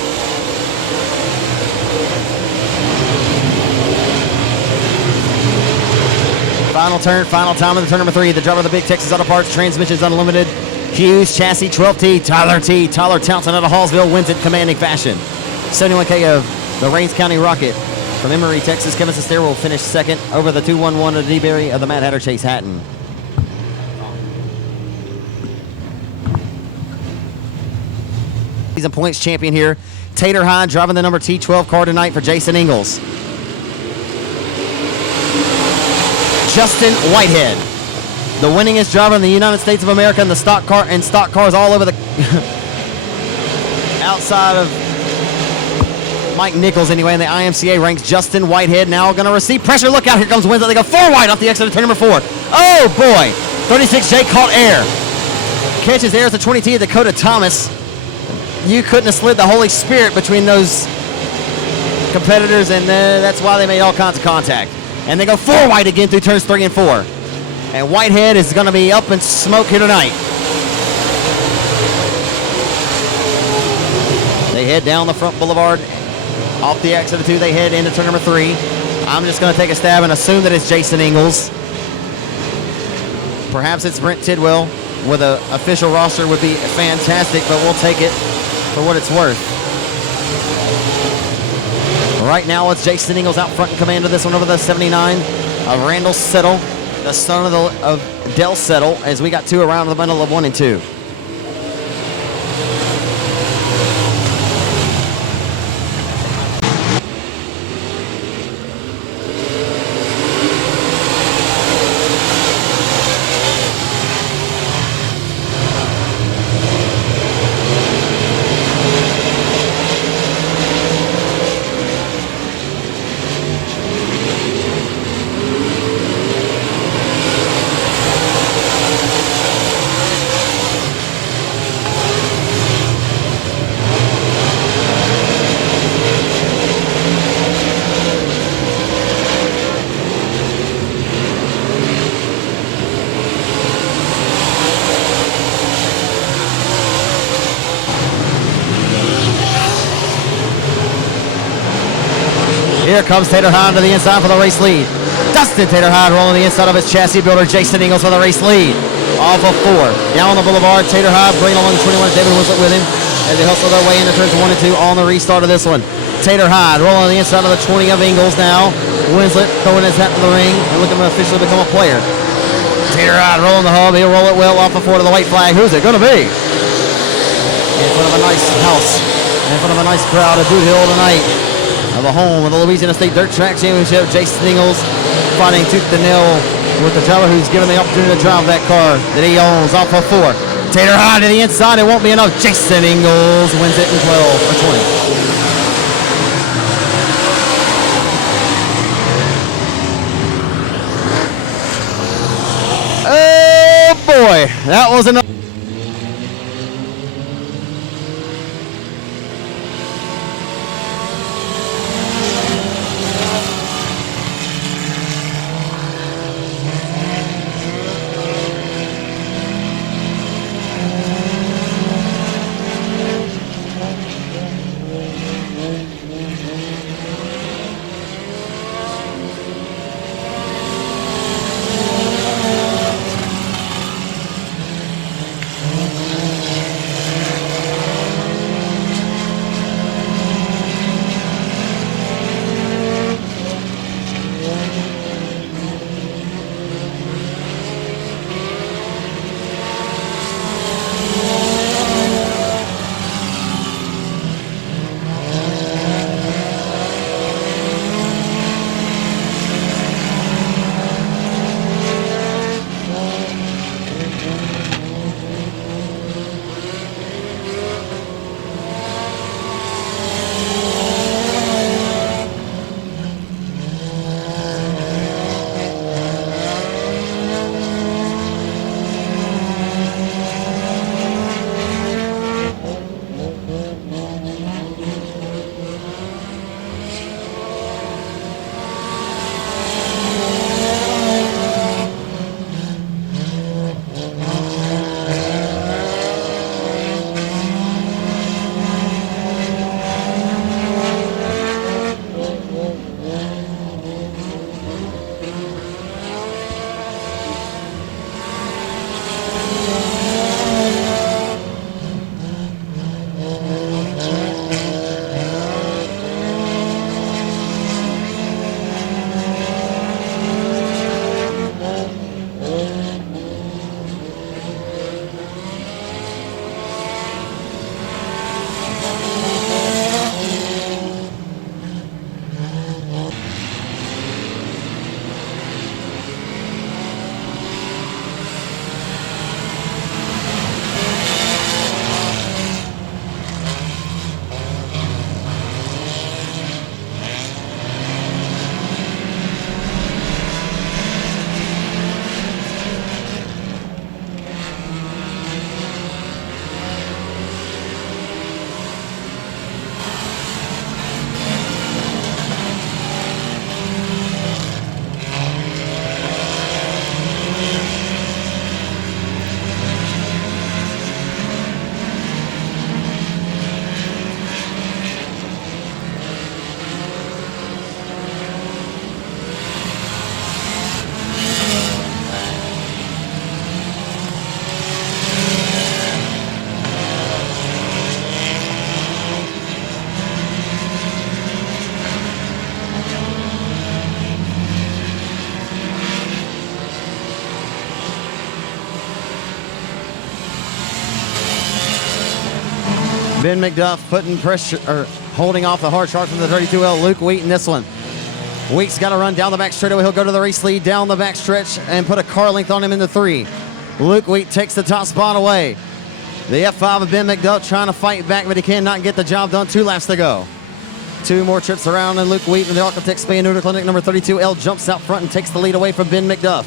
Final turn, final time of the turn number 3. The driver of the Big Texas Auto Parts, Transmissions Unlimited, Hughes Chassis 12T, Tyler Townsend out of Hallsville wins it commanding fashion. 71K of the Rains County Rocket from Emory, Texas. Kevin Sestair will finish second over the 211 of the D-Berry of the Mad Hatter, Chase Hatton. Season points champion here. Tater High driving the number T12 car tonight for Jason Ingalls. Justin Whitehead, the winningest driver in the United States of America in the stock car and stock cars all over the outside of Mike Nichols anyway in the IMCA ranks. Justin Whitehead now going to receive pressure. Look out, here comes Winslow. They go 4 wide off the exit of turn number 4. Oh boy, 36J caught air. Catches air as the 20T of Dakota Thomas. You couldn't have slid the Holy Spirit between those competitors, and that's why they made all kinds of contact. And they go 4 wide again through turns 3 and 4. And Whitehead is going to be up in smoke here tonight. They head down the front boulevard. Off the exit of 2, they head into turn number 3. I'm just going to take a stab and assume that it's Jason Ingalls. Perhaps it's Brent Tidwell with an official roster would be fantastic, but we'll take it for what it's worth. Right now, it's Jason Ingalls out front in command of this one over the 79 of Randall Settle, the son of Dell Settle, as we got 2 around the bundle of 1 and 2. Here comes Tater Hine to the inside for the race lead. Dustin Tater Hine rolling the inside of his chassis builder, Jason Ingalls, for the race lead. Off of 4. Down on the boulevard, Tater Hine bringing along the 21, David Winslet with him as they hustle their way into turns 1 and 2 on the restart of this one. Tater Hine rolling the inside of the 20 of Ingalls now. Winslet throwing his hat in the ring and looking to officially become a player. Tater Hine rolling the hub. He'll roll it well off of 4 to the white flag. Who's it going to be? In front of a nice house, in front of a nice crowd at Boothill tonight. Of the home of the Louisiana State Dirt Track Championship, Jason Ingalls fighting tooth and nail with the driver who's given the opportunity to drive that car that he owns off of 4. Tater Hine to the inside, it won't be enough. Jason Ingalls wins it in 12 or 20. Oh boy, that was enough. Ben McDuff putting pressure, or holding off the hard start from the 32L. Luke Wheat in this one. Wheat's got to run down the back straightaway. He'll go to the race lead down the back stretch and put a car length on him in the 3. Luke Wheat takes the top spot away. The F5 of Ben McDuff trying to fight back, but he cannot get the job done. 2 laps to go. 2 more trips around, and Luke Wheat in the Architect Spay and Neuter Clinic number 32L jumps out front and takes the lead away from Ben McDuff.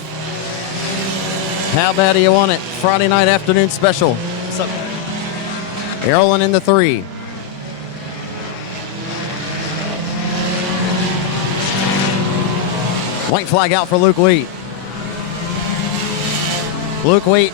How bad do you want it? Friday night afternoon special. What's up? Erlen in the 3. White flag out for Luke Wheat. Luke Wheat.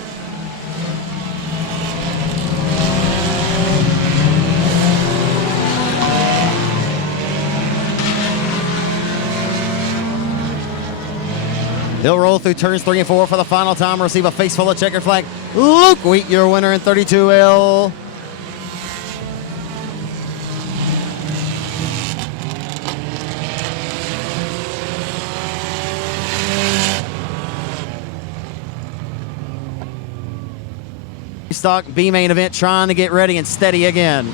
He'll roll through turns 3 and 4 for the final time, receive a face full of checker flag. Luke Wheat, your winner in 32L. Stock B main event trying to get ready and steady again.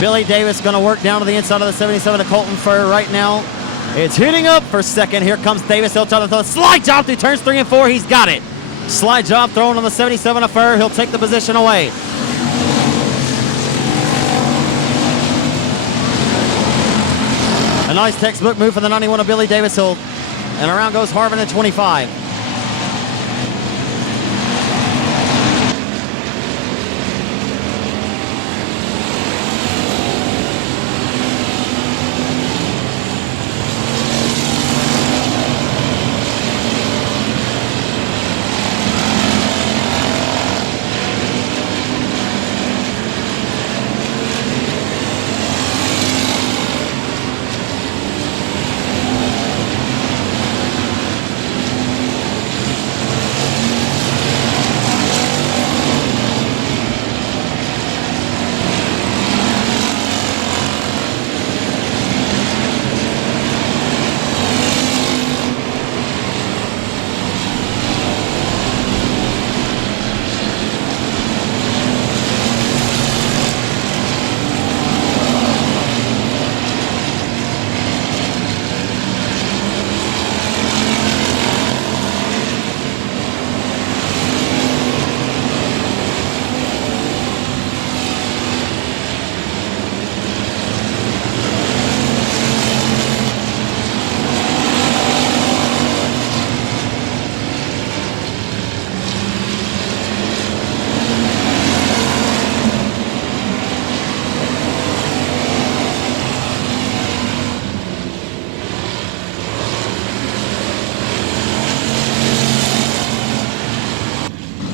Billy Davis going to work down to the inside of the 77 of Colton Furr right now. It's hitting up for second. Here comes Davis. He'll try to throw a slide job through turns 3 and 4. He's got it. Slide job thrown on the 77 of Furr. He'll take the position away. A nice textbook move for the 91 of Billy Davis. And around goes Harvin at 25.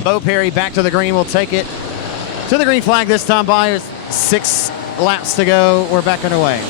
Bo Perry back to the green. Will take it to the green flag this time by 6 laps to go. We're back underway.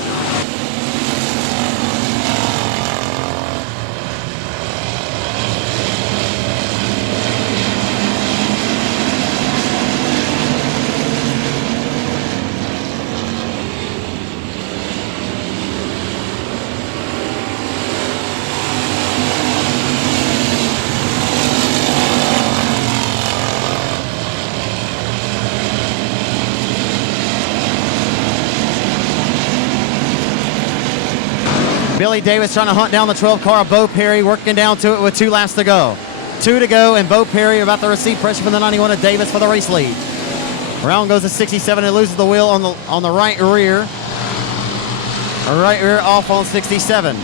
Billy Davis trying to hunt down the 12 car of Bo Perry, working down to it with 2 laps to go. 2 to go, and Bo Perry about to receive pressure from the 91 of Davis for the race lead. Around goes the 67 and loses the wheel on the right rear. Right rear off on 67.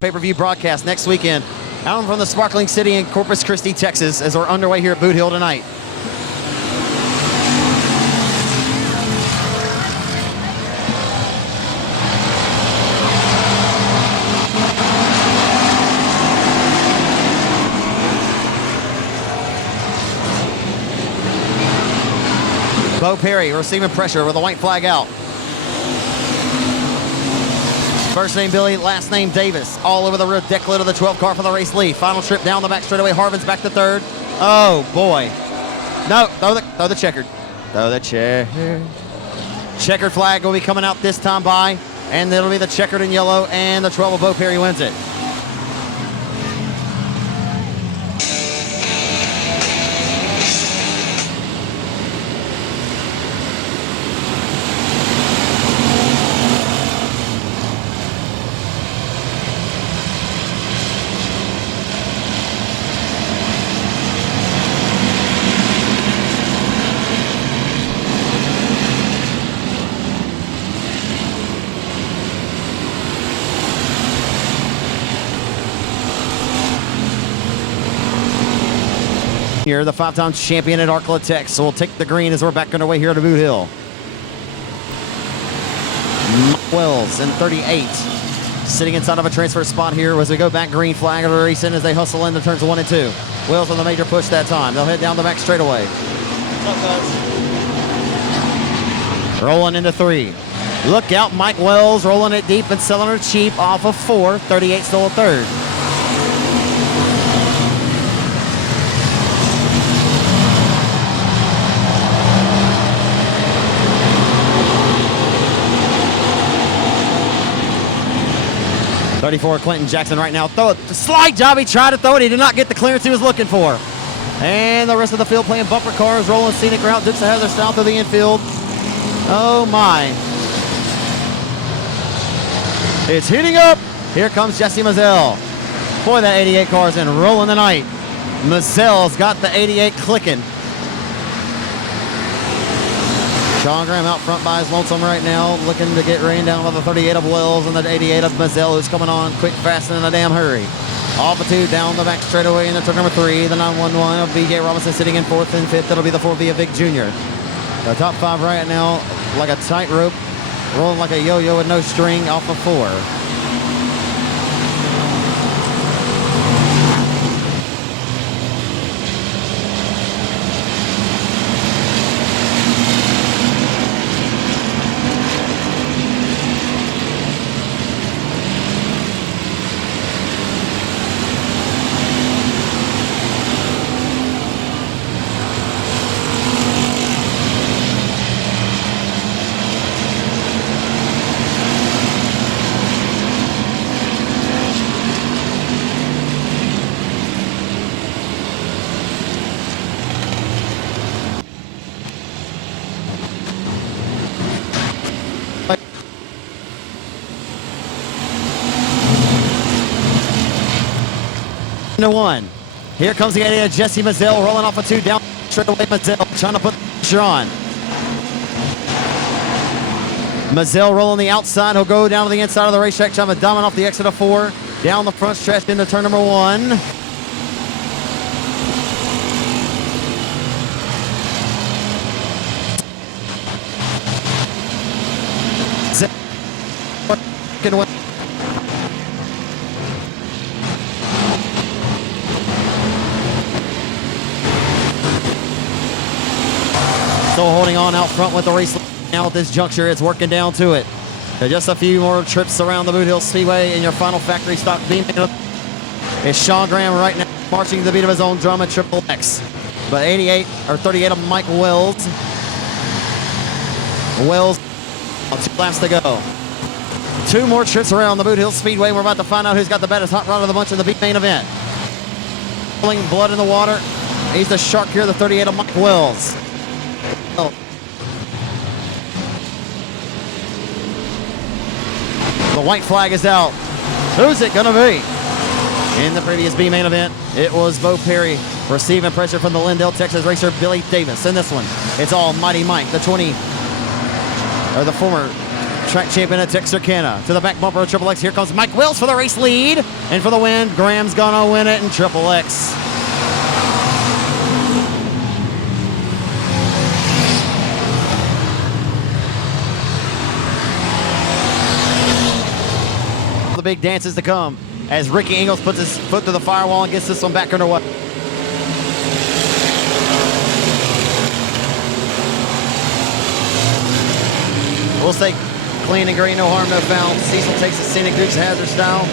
Pay-per-view broadcast next weekend out from the sparkling city in Corpus Christi, Texas, as we're underway here at Boothill tonight. Bo Perry receiving pressure with the white flag out. First name Billy, last name Davis. All over the rear deck lid of the 12 car for the race lead. Final trip down the back straightaway. Harvin's back to third. Oh, boy. No, throw the checkered. Throw the checkered flag will be coming out this time by, and it'll be the checkered in yellow, and the 12 of Bo Perry wins it. Here, the 5-time champion at Arklatex. So we'll take the green as we're back underway here at Boothill. Wells in 38. Sitting inside of a transfer spot here as we go back green flag of the racing as they hustle into turns 1 and 2. Wells with a major push that time. They'll head down the back straightaway. Rolling into 3. Look out, Mike Wells rolling it deep and selling her cheap off of 4. 38 still a third. .34 Clinton Jackson right now. Throw it. Slide job. He tried to throw it. He did not get the clearance he was looking for. And the rest of the field playing bumper cars, rolling scenic route. Dukes of Hazzard south of the infield. Oh, my. It's heating up. Here comes Jesse Mazzell. Boy, that 88 car is in rolling the night. Mazzell's got the 88 clicking. Sean Graham out front by his lonesome right now, looking to get rained down by the 38 of Wells and the 88 of Mazzell, who's coming on quick, fast, and in a damn hurry. Off of 2, down the back straightaway into turn number 3. The 911 of BJ Robinson sitting in 4th and 5th. It'll be the 4V of Vic Jr. The top 5 right now, like a tightrope, rolling like a yo-yo with no string off of 4. To 1. Here comes the 88 of Jesse Mazzell rolling off of 2 down straight away. Mazzell trying to put pressure on. Mazzell rolling the outside. He'll go down to the inside of the racetrack, trying to dominate off the exit of 4. Down the front stretch into turn number 1. Still holding on out front with the race now at this juncture. It's working down to it. Just a few more trips around the Boothill Speedway in your final factory stock beam. It's Sean Graham right now marching to the beat of his own drum at Triple X. But 88 or 38 of Mike Wells. Wells, 2 laps to go. 2 more trips around the Boothill Speedway. We're about to find out who's got the baddest hot rod of the bunch in the big main event. Pulling blood in the water. He's the shark here, the 38 of Mike Wells. The white flag is out. Who's it gonna be? In the previous B main event, it was Bo Perry receiving pressure from the Lindale, Texas racer Billy Davis. In this one, it's all Mighty Mike, the former track champion at Texarkana. To the back bumper of Triple X. Here comes Mike Wells for the race lead. And for the win, Graham's gonna win it in Triple X. The big dances to come as Ricky Ingles puts his foot to the firewall and gets this one back underway. We'll say clean and green, no harm, no foul. Cecil takes the Scenic Dukes Hazard style.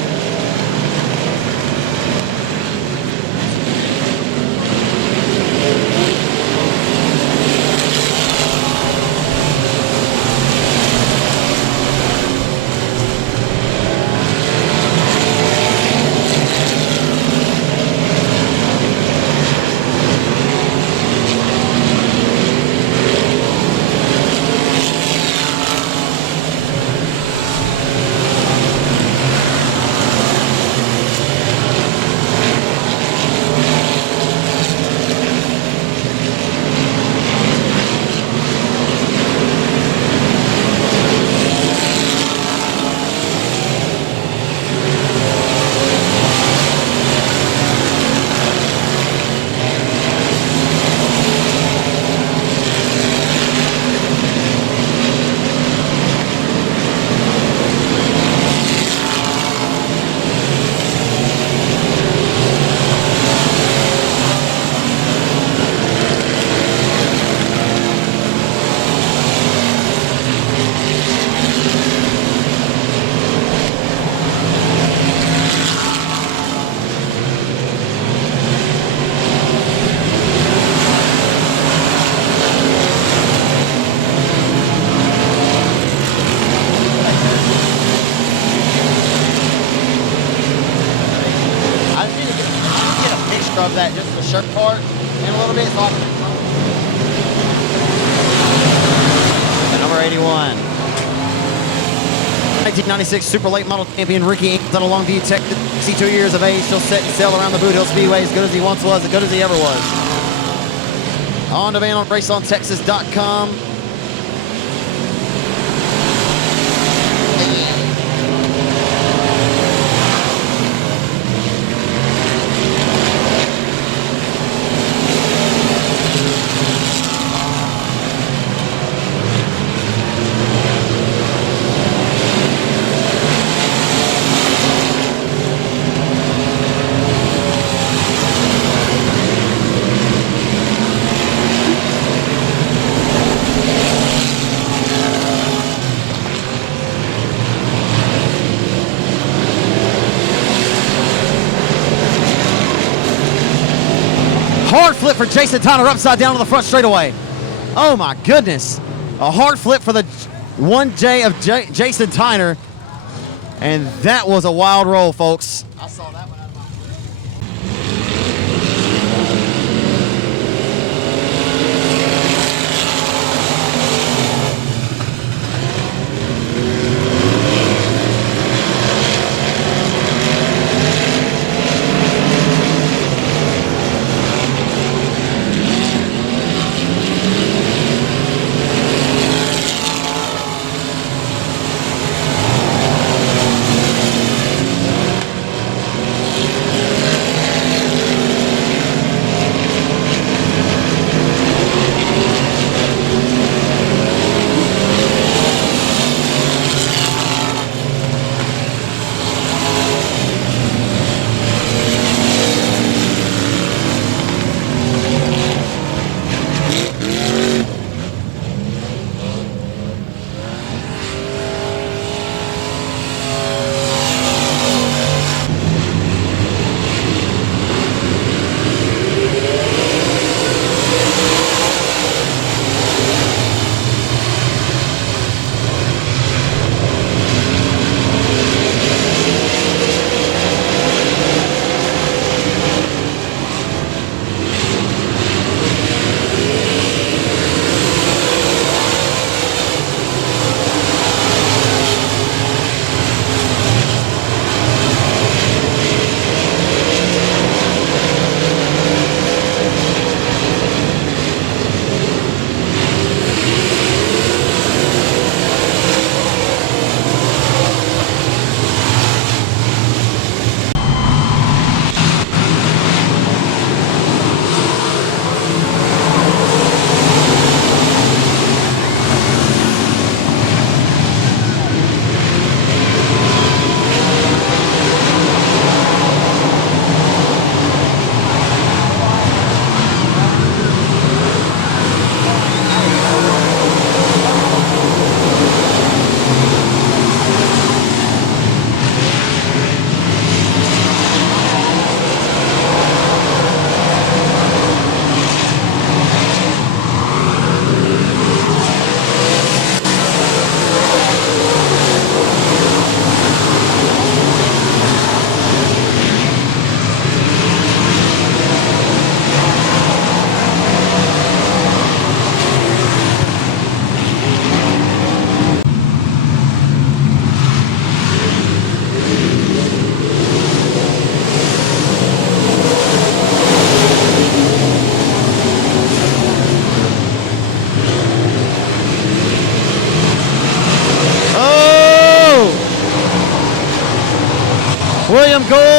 Of that, just the shirt part in a little bit. So number 81. 1996 Super Late Model Champion Ricky Ames out of Longview, Texas. 62 years of age, still setting sail around the Boothill Speedway, as good as he once was, as good as he ever was. On demand on raceontexas.com. Hard flip for Jason Tyner, upside down to the front straightaway. Oh my goodness. A hard flip for the 1J of Jason Tyner. And that was a wild roll, folks. I saw that one out of my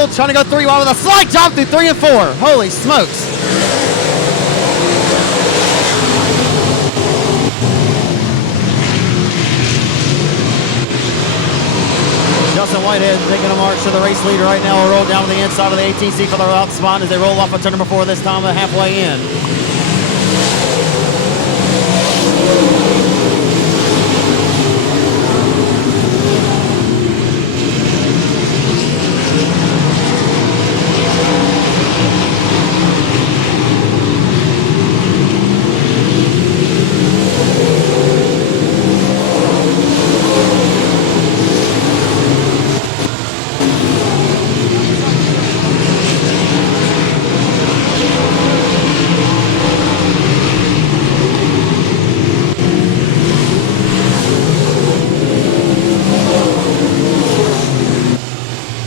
Boothill trying to go 3 wide with a slide job through 3 and 4. Holy smokes. Justin Whitehead taking a march to the race leader right now. Will roll down to the inside of the 18C for the route spot as they roll off of turn number 4 this time halfway in.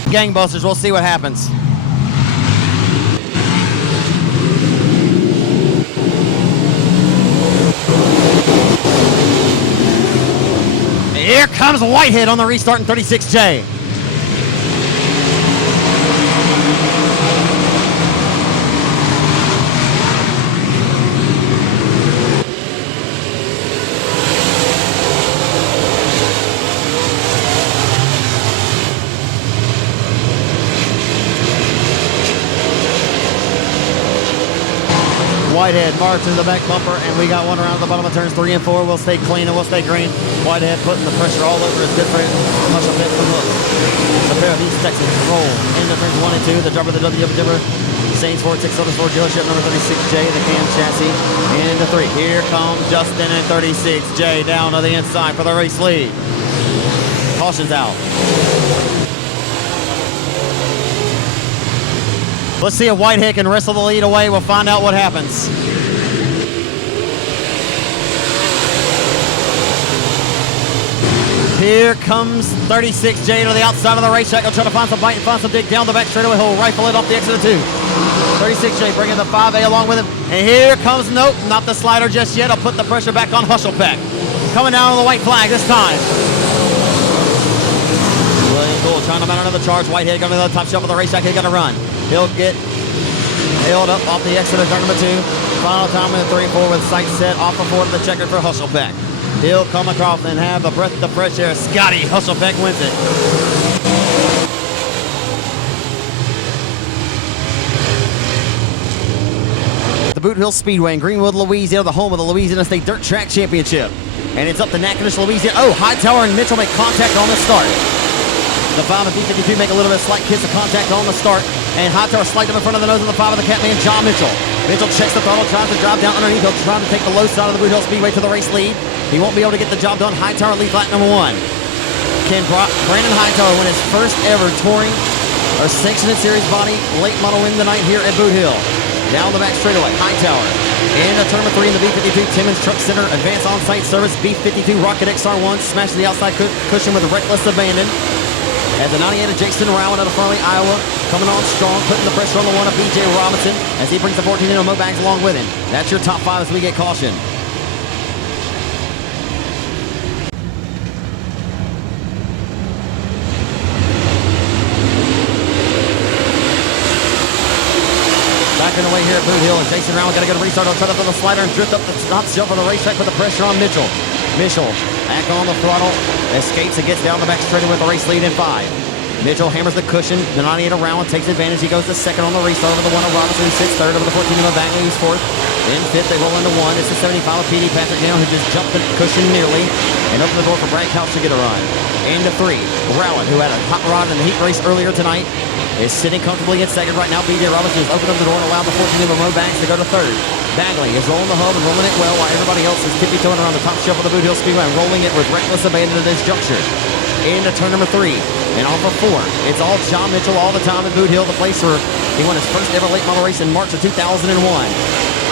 Gangbusters, we'll see what happens. Here comes Whitehead on the restart in 36J. Whitehead marches the back bumper, and we got one around the bottom of turns 3 and 4. We'll stay clean and we'll stay green. Whitehead putting the pressure all over his good friend. Muscle fit from Hook. The pair of East Texans roll into turns 1 and 2. The driver of the WW Dimmer, Saints 4674 dealership number 36J, the cam chassis, into 3. Here comes Justin and 36J down to the inside for the race lead. Caution's out. Let's see if Whitehead can wrestle the lead away. We'll find out what happens. Here comes 36J to the outside of the racetrack. He'll try to find some bite and find some dig down the back straightaway. He'll rifle it off the exit of 2. 36J bringing the 5A along with him. And here comes, nope, not the slider just yet. I'll put the pressure back on Hushelpeck. Coming down on the white flag this time. William Gould trying to mount another charge. Whitehead going to the top shelf of the racetrack. He's going to run. He'll get held up off the exit of turn number 2. Final time in the 3-4 with sight set off of 4 to the checker for Hushelpeck. He'll come across and have a breath of fresh air. Scotty Hushelpeck wins it. The Boothill Speedway in Greenwood, Louisiana, the home of the Louisiana State Dirt Track Championship. And it's up to Natchitoches, Louisiana. Oh, Hightower and Mitchell make contact on the start. The 5 and B52 make a little bit of slight kiss of contact on the start. And Hightower slight up in front of the nose of the 5 of the Catman, John Mitchell. Mitchell checks the throttle, tries to drive down underneath. He'll try to take the low side of the Boothill Speedway to the race lead. He won't be able to get the job done. Hightower leads lap number 1. Can Brandon Hightower win his first ever touring or sanctioned series body late model win tonight here at Boothill? Down the back straightaway, Hightower. Into turn number 3 in the B52 Timmons Truck Center Advanced On-Site Service B52 Rocket XR1 smashes the outside cushion with a reckless abandon. As the 98 of Jason Rowan out of Farley, Iowa, coming on strong, putting the pressure on the 1 of BJ Robinson as he brings the 14 in Mo bags along with him. That's your top 5 as we get caution. Backing away here at Boothill, and Jason Rowan got a good restart. He'll try to throw the slider and drift up the top shelf of the racetrack, put the pressure on Mitchell. Mitchell back on the throttle, escapes and gets down the back straight with the race lead in 5. Mitchell hammers the cushion. The 98 of Rowan takes advantage. He goes to second on the restart over the 1 of Robinson, who sits third over the 14 of Bagley, who's fourth. In 5th, they roll into 1. It's the 75 of PD Patrick Dale, who just jumped the cushion nearly and opened the door for Brad Couch to get a run. Into 3, Rowan, who had a hot rod in the heat race earlier tonight, is sitting comfortably at second right now. BJ Robinson has opened up the door and allowed the 14 of Mo Banks to go to third. Bagley is rolling the hub and rolling it well while everybody else is tippy-toeing around the top shelf of the Boothill Speedway and rolling it with reckless abandon at this juncture. Into turn number 3 and off of 4. It's all John Mitchell all the time at Boothill, the place where he won his first ever late model race in March of 2001.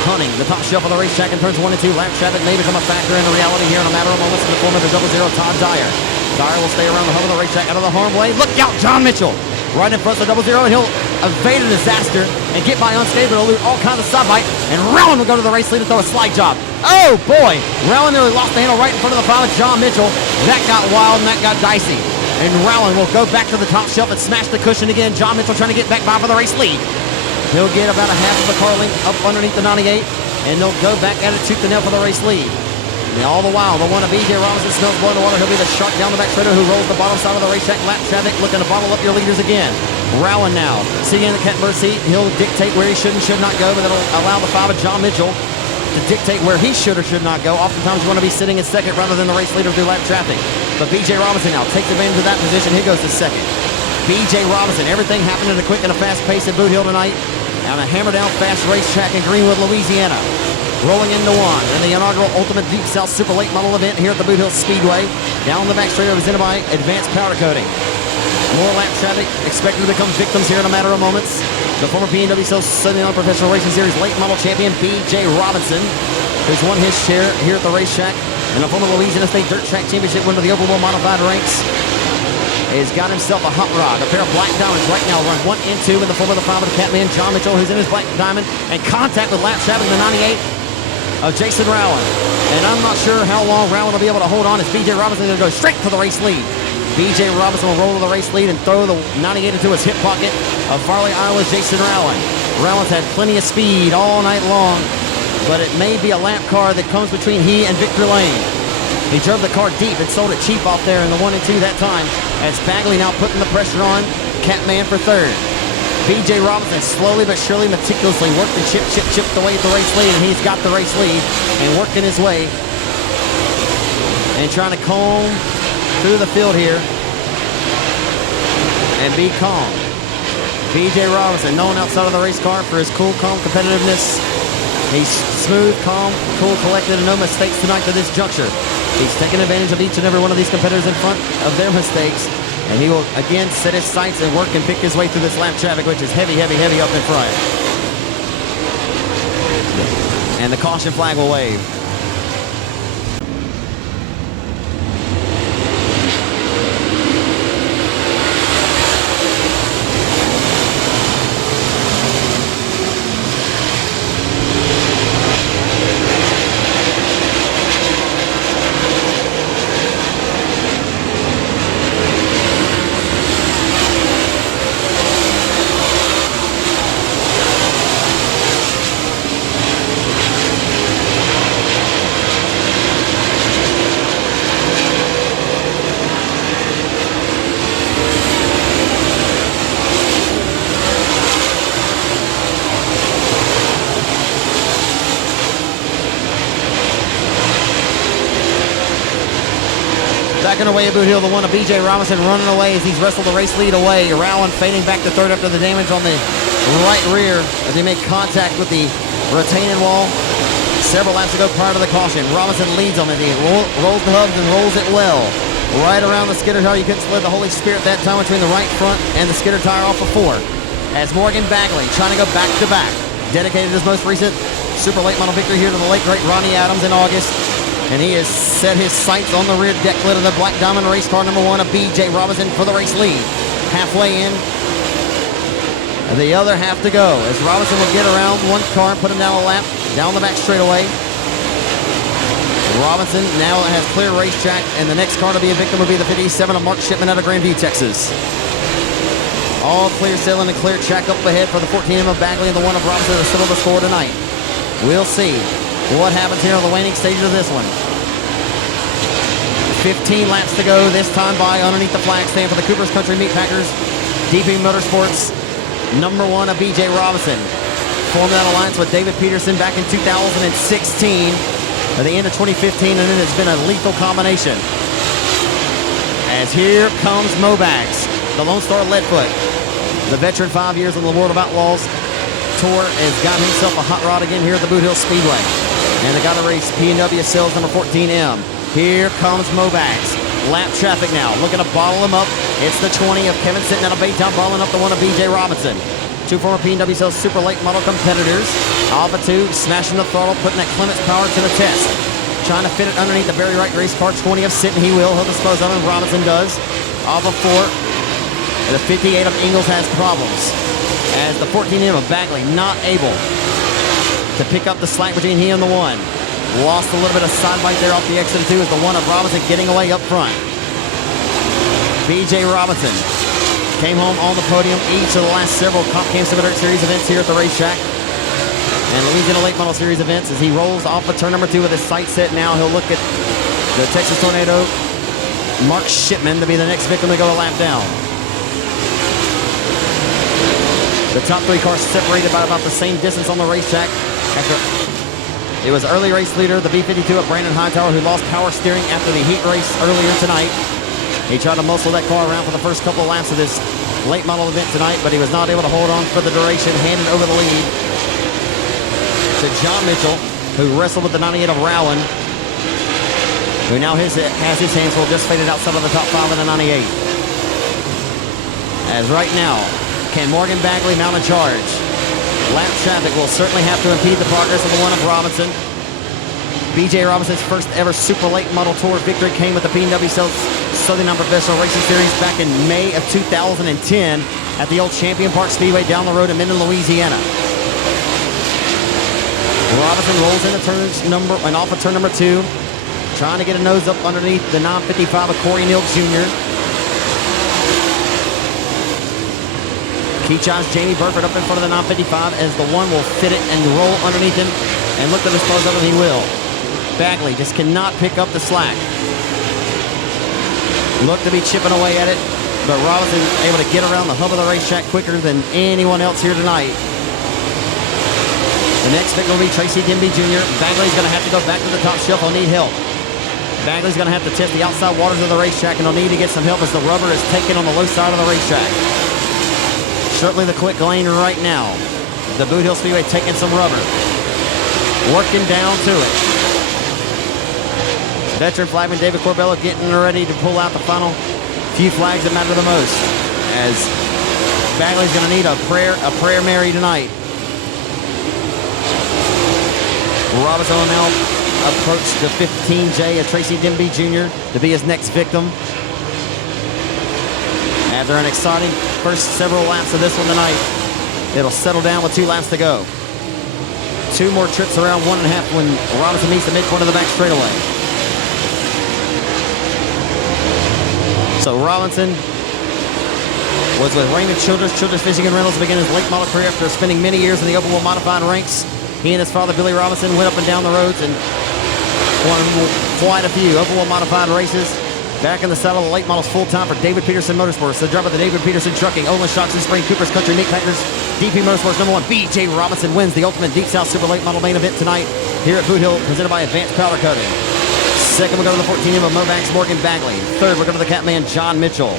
Hunting the top shelf of the racetrack in turns 1 and 2. Lap traffic may become a factor in the reality here in a matter of moments in the form of the 00 Todd Dyer. Dyer will stay around the hub of the racetrack out of the harm way. Look out, John Mitchell! Right in front of the 00, and he'll evade a disaster and get by unscathed, but he'll lose all kinds of side bite, and Rowan will go to the race lead and throw a slide job. Oh boy! Rowan nearly lost the handle right in front of the 5 of John Mitchell. That got wild and that got dicey. And And Rowland will go back to the top shelf and smash the cushion again. John Mitchell trying to get back by for the race lead. He'll get about a half of the car length up underneath the 98, and they'll go back at it tooth and nail for the race lead. And all the while, the one of B.J. Robinson smells blood in the water. He'll be the shark down the back straighter who rolls the bottom side of the racetrack lap traffic, looking to bottle up your leaders again. Rowland now, sitting in the catbird seat. He'll dictate where he should and should not go, but that'll allow the 5 of John Mitchell to dictate where he should or should not go. Oftentimes you want to be sitting in second rather than the race leader through lap traffic. But B.J. Robinson now takes advantage of that position. He goes to second. B.J. Robinson, everything happened at a quick and a fast pace at Boothill tonight on a hammer-down fast racetrack in Greenwood, Louisiana. Rolling into one in the inaugural Ultimate Deep South Super Late Model event here at the Boothill Speedway. Down the back straight of Zenobite Advanced Powder Coating. More lap traffic expected to become victims here in a matter of moments. The former B&W Southern Professional Racing Series late model champion B.J. Robinson, who's won his share here at the racetrack, and the former Louisiana State Dirt Track Championship winner of the Oval Modified ranks, has got himself a hot rod. A pair of black diamonds right now run 1 and 2 in the form of the 5 of the Catman, John Mitchell, who's in his black diamond, and contact with lap traffic in the 98 of Jason Rowland. And I'm not sure how long Rowland will be able to hold on as B.J. Robinson is going to go straight for the race lead. B.J. Robinson will roll to the race lead and throw the 98 into his hip pocket of Farley, Iowa's Jason Rowland. Rowland's had plenty of speed all night long, but it may be a lap car that comes between he and Victor Lane. He drove the car deep and sold it cheap off there in the 1 and 2 that time, as Bagley now putting the pressure on Catman for third. B.J. Robinson slowly but surely, meticulously worked and chipped away at the race lead, and he's got the race lead and working his way and trying to comb through the field here and be calm. B.J. Robinson, known outside of the race car for his cool, calm competitiveness. He's smooth, calm, cool, collected, and no mistakes tonight to this juncture. He's taking advantage of each and every one of these competitors in front of their mistakes. And he will, again, set his sights and work and pick his way through this lap traffic, which is heavy, heavy, heavy up in front. And the caution flag will wave. Backing away at Boothill, the one of B.J. Robinson running away as he's wrestled the race lead away. Rowland fading back to third after the damage on the right rear as he made contact with the retaining wall several laps ago prior to the caution. Robinson leads him as he rolls the hubs and rolls it well. Right around the skidder tire. You couldn't split the Holy Spirit that time between the right front and the skidder tire off of 4. As Morgan Bagley trying to go back to back. Dedicated his most recent super late model victory here to the late great Ronnie Adams in August. And he has set his sights on the rear deck lid of the Black Diamond race car number 1 of B.J. Robinson for the race lead. Halfway in, the other half to go as Robinson will get around one car and put him down a lap, down the back straightaway. Robinson now has clear racetrack, and the next car to be a victim will be the 57 of Mark Shipman out of Grandview, Texas. All clear sailing and clear track up ahead for the 14M of Bagley and the 1 of Robinson to settle the score tonight. We'll see what happens here on the waning stage of this one. 15 laps to go, this time by underneath the flag stand for the Cooper's Country Meat Packers. DP Motorsports, number 1 of B.J. Robinson. Formed that alliance with David Peterson back in 2016. At the end of 2015, and then it's been a lethal combination. As here comes Mobags, the Lone Star Leadfoot. The veteran 5 years on the World of Outlaws Tour has got himself a hot rod again here at the Boothill Speedway. And they got a race, P&W Sales number 14M. Here comes Mobags. Lap traffic now, looking to bottle him up. It's the 20 of Kevin sitting out of Baytown, bottling up the 1 of B.J. Robinson. 2 former P&W Sales super late model competitors. Alpha 2, smashing the throttle, putting that Clements power to the test. Trying to fit it underneath the very right race car. 20 of Sitton, he'll dispose of him, Robinson does. Alpha 4, the 58 of Ingalls has problems. As the 14M of Bagley not able to pick up the slack between he and the 1. Lost a little bit of side bite there off the exit 2 as the 1 of Robinson getting away up front. B.J. Robinson came home on the podium each of the last several Comp Cam Super Dirt Series events here at the racetrack. And Louisiana Late Model Series events as he rolls off of turn number 2 with his sights set now. He'll look at the Texas Tornado, Mark Shipman, to be the next victim to go a lap down. The top 3 cars separated by about the same distance on the racetrack. It was early race leader, the B52 of Brandon Hightower, who lost power steering after the heat race earlier tonight. He tried to muscle that car around for the first couple of laps of this late model event tonight, but he was not able to hold on for the duration, handed over the lead to John Mitchell, who wrestled with the 98 of Rowan, who now has his hands full, just faded outside of the top 5 in the 98. As right now, can Morgan Bagley mount a charge? Lap traffic will certainly have to impede the progress of the one of Robinson. B.J. Robinson's first ever Super Late Model Tour victory came with the P&W Southern Non-Professional Racing Series back in May of 2010 at the old Champion Park Speedway down the road in Minden, Louisiana. Robinson rolls into off of turn number 2, trying to get a nose up underneath the 955 of Corey Neal Jr. Keachai's Jamie Burford up in front of the 955 as the one will fit it and roll underneath him and look to dispose of him. He will. Bagley just cannot pick up the slack. Look to be chipping away at it, but Robinson able to get around the hub of the racetrack quicker than anyone else here tonight. The next victim will be Tracy Denby Jr. Bagley's going to have to go back to the top shelf. He'll need help. Bagley's going to have to test the outside waters of the racetrack, and he'll need to get some help as the rubber is taken on the low side of the racetrack. Certainly the quick lane right now. The Boothill Speedway taking some rubber. Working down to it. Veteran flagman David Corbello getting ready to pull out the final few flags that matter the most, as Bagley's going to need a prayer Mary tonight. Robinson will now approach the 15J of Tracy Denby Jr. to be his next victim. After an exciting first several laps of this one tonight, it'll settle down with 2 laps to go. 2 more trips around 1.5 when Robinson meets the midpoint of the back straightaway. So Robinson was with Raymond Childress Fishing and Rentals to begin his late model career after spending many years in the open wheel modified ranks. He and his father, Billy Robinson, went up and down the roads and won quite a few open wheel modified races. Back in the saddle, the late models full-time for David Peterson Motorsports. The driver of the David Peterson Trucking, Olin Shocks and Spring, Cooper's Country Meat Packers, DP Motorsports #1. B.J. Robinson wins the Ultimate Deep South Super Late Model main event tonight here at Boothill, presented by Advanced Powder Coating. Second, we go to the 14 of Movax Morgan Bagley. Third, we go to the Catman John Mitchell.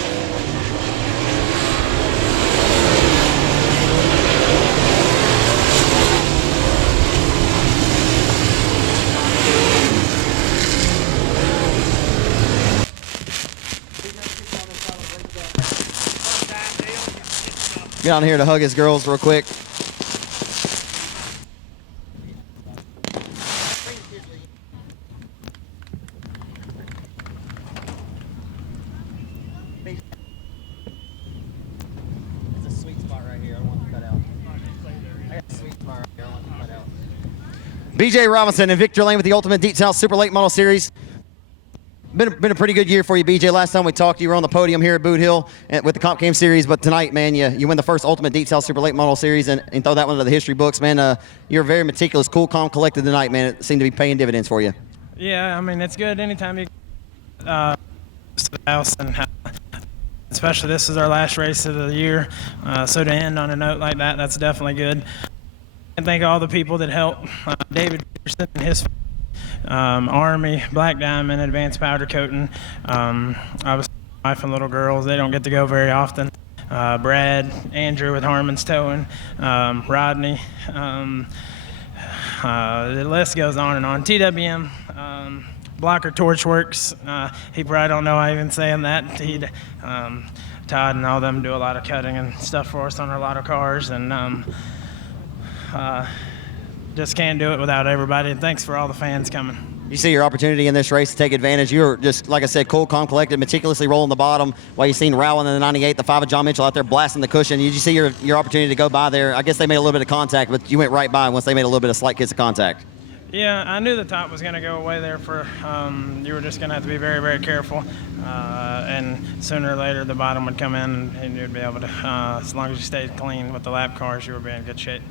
Get on here to hug his girls real quick. It's a sweet spot right here. I don't want to cut out. I got a sweet spot right here. I don't want to cut out. B.J. Robinson and Victor Lane with the Ultimate Deep South Super Late Model Series. Been a pretty good year for you, BJ. Last time we talked, you were on the podium here at Boothill with the Comp Cam Series, but tonight, man, you win the first Ultimate Deep South Super Late Model Series and throw that one into the history books, man. You're very meticulous, cool, calm, collected tonight, man. It seemed to be paying dividends for you. Yeah, I mean, it's good anytime you to the house, and especially this is our last race of the year, so to end on a note like that, that's definitely good. And thank all the people that helped, David Peterson and his Army, Black Diamond, Advanced Powder Coating. Obviously, my wife and little girls, they don't get to go very often. Brad, Andrew with Harmon's Towing, Rodney. The list goes on and on. TWM, Blocker Torchworks. He probably don't know I even saying that. Todd and all them do a lot of cutting and stuff for us on a lot of cars, and just can't do it without everybody. And thanks for all the fans coming. You see your opportunity in this race to take advantage. You were just, like I said, cool, calm, collected, meticulously rolling the bottom while you seen Rowan in the 98, the 5 of John Mitchell out there blasting the cushion. Did you see your opportunity to go by there? I guess they made a little bit of contact, but you went right by once they made a little bit of slight kiss of contact. Yeah, I knew the top was going to go away there for, you were just going to have to be very, very careful. And sooner or later, the bottom would come in and you'd be able to, as long as you stayed clean with the lap cars, you would be in good shape.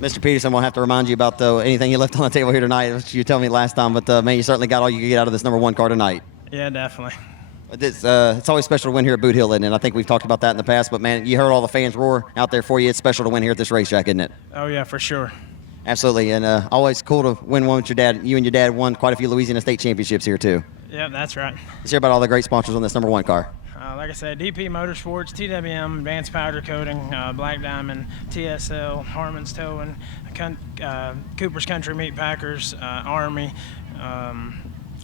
Mr. Peterson, we'll have to remind you about anything you left on the table here tonight, which you told me last time. But, man, you certainly got all you could get out of this number 1 car tonight. Yeah, definitely. It's always special to win here at Boothill, isn't it? And I think we've talked about that in the past. But, man, you heard all the fans roar out there for you. It's special to win here at this racetrack, isn't it? Oh, yeah, for sure. Absolutely, and always cool to win one with your dad. You and your dad won quite a few Louisiana State championships here, too. Yeah, that's right. Let's hear about all the great sponsors on this number 1 car. Like I said, DP Motorsports, TWM, Advanced Powder Coating, Black Diamond, TSL, Harmon's Towing, Cooper's Country Meat Packers, Army.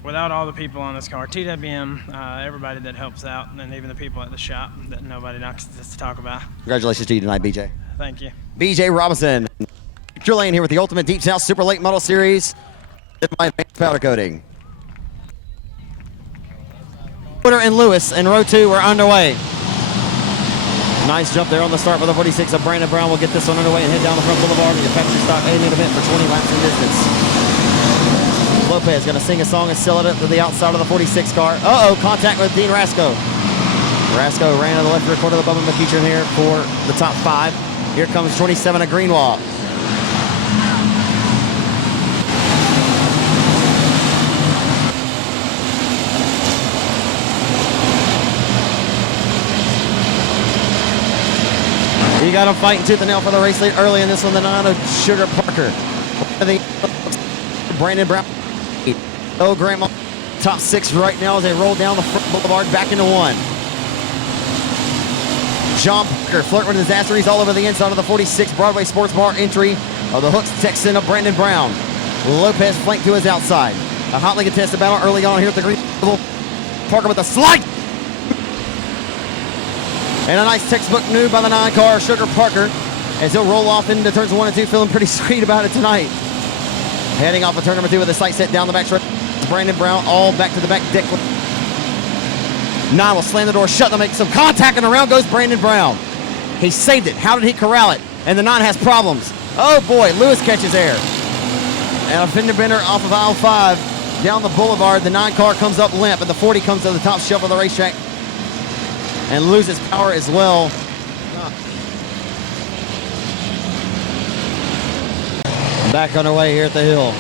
Without all the people on this car, TWM, everybody that helps out, and even the people at the shop that nobody knocks to talk about. Congratulations to you tonight, BJ. Thank you. BJ Robinson. Victor Lane here with the Ultimate Deep South Super Late Model Series. By Advanced Powder Coating. Porter and Lewis in row 2 are underway. Nice jump there on the start for the 46 of Brandon Brown. We'll get this one underway and head down the front boulevard in your factory stock A-main event for 20 laps in distance. Lopez going to sing a song and seal it up to the outside of the 46 car. Uh-oh, contact with Dean Rasco. Rasco ran to the left rear quarter of the Bubba McEachern here for the top 5. Here comes 27 of Greenwood. You got him fighting tooth and nail for the race lead early in this one, the 9 of Sugar Parker. Brandon Brown. Oh, Grandma. Top 6 right now as they roll down the front boulevard back into 1. John Parker flirting with disaster. He's all over the inside of the 46 Broadway Sports Bar entry of the Hooks Texan of Brandon Brown. Lopez flanked to his outside. A hotly contested battle early on here at the Greenwood. Parker with a slide. And a nice textbook new by the 9 car, Sugar Parker, as he'll roll off into turns 1 and 2, feeling pretty sweet about it tonight. Heading off of turn number 2 with a sight set down the back stretch. Brandon Brown all back to the back deck. 9 will slam the door shut to make some contact, and around goes Brandon Brown. He saved it. How did he corral it? And the 9 has problems. Oh boy, Lewis catches air. And a fender bender off of aisle 5 down the boulevard. The 9 car comes up limp, and the 40 comes to the top shelf of the racetrack and loses power as well. Back underway here at the hill.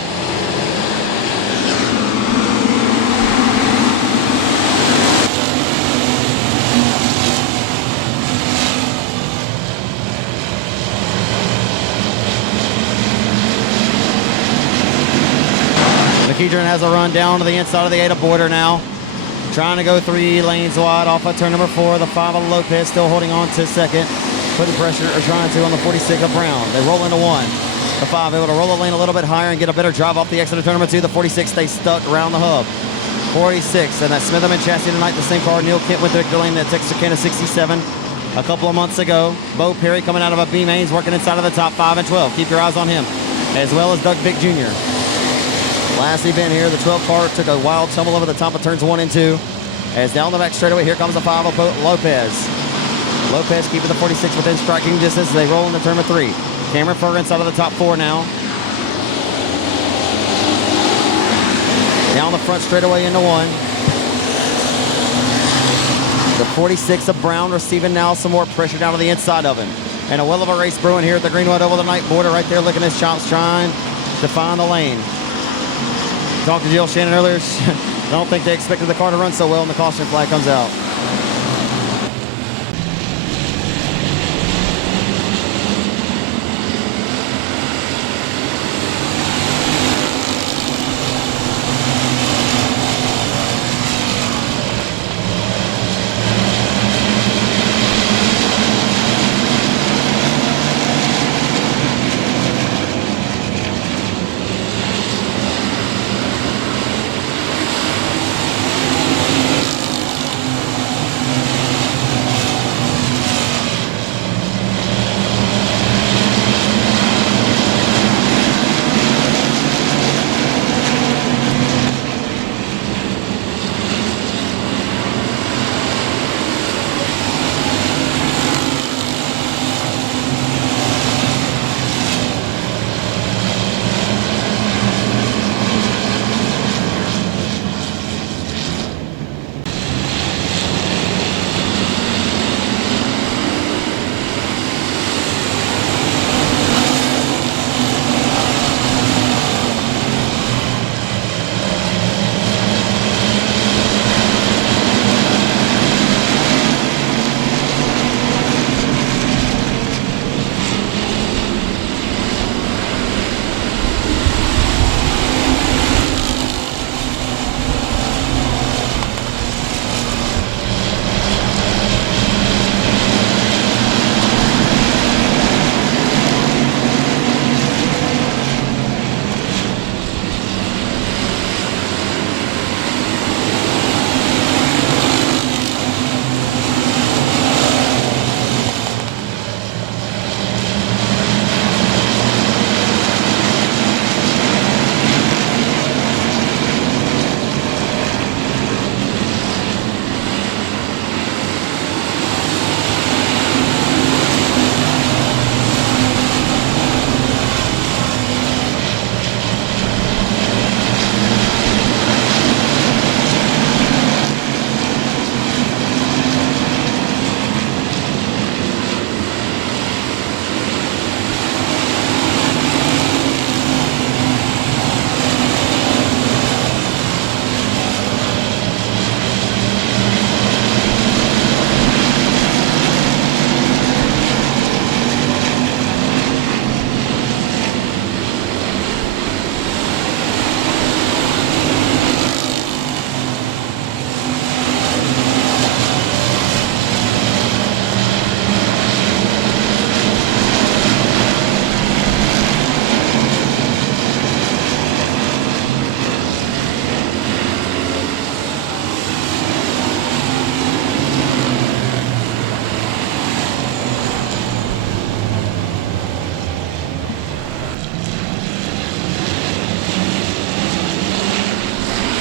McEachern has a run down to the inside of the 8 of Border now. Trying to go 3 lanes wide off of turn number 4. The 5 of Lopez still holding on to second. Putting pressure, or trying to, on the 46 of Brown. They roll into 1. The 5 able to roll the lane a little bit higher and get a better drive off the exit of turn number 2. The 46 stays stuck around the hub. 46, and that Smitherman chassis tonight, the same car. Neil Kent with Victor Lane, that Texarkana 67 a couple of months ago. Bo Perry coming out of a B mains, working inside of the top 5 and 12. Keep your eyes on him, as well as Doug Vick Jr. Last event here, the 12 car took a wild tumble over the top of turns 1 and 2. As down the back straightaway, here comes the 5 of Lopez. Lopez keeping the 46 within striking distance as they roll into turn number 3. Cameron Furr inside of the top 4 now. Down the front straightaway into 1. The 46 of Brown receiving now some more pressure down to the inside of him. And a well of a race brewing here at the Greenwood Oval tonight. Border right there licking his chops, trying to find the lane. Talked to Jill Shannon earlier. I don't think they expected the car to run so well, and the caution flag comes out.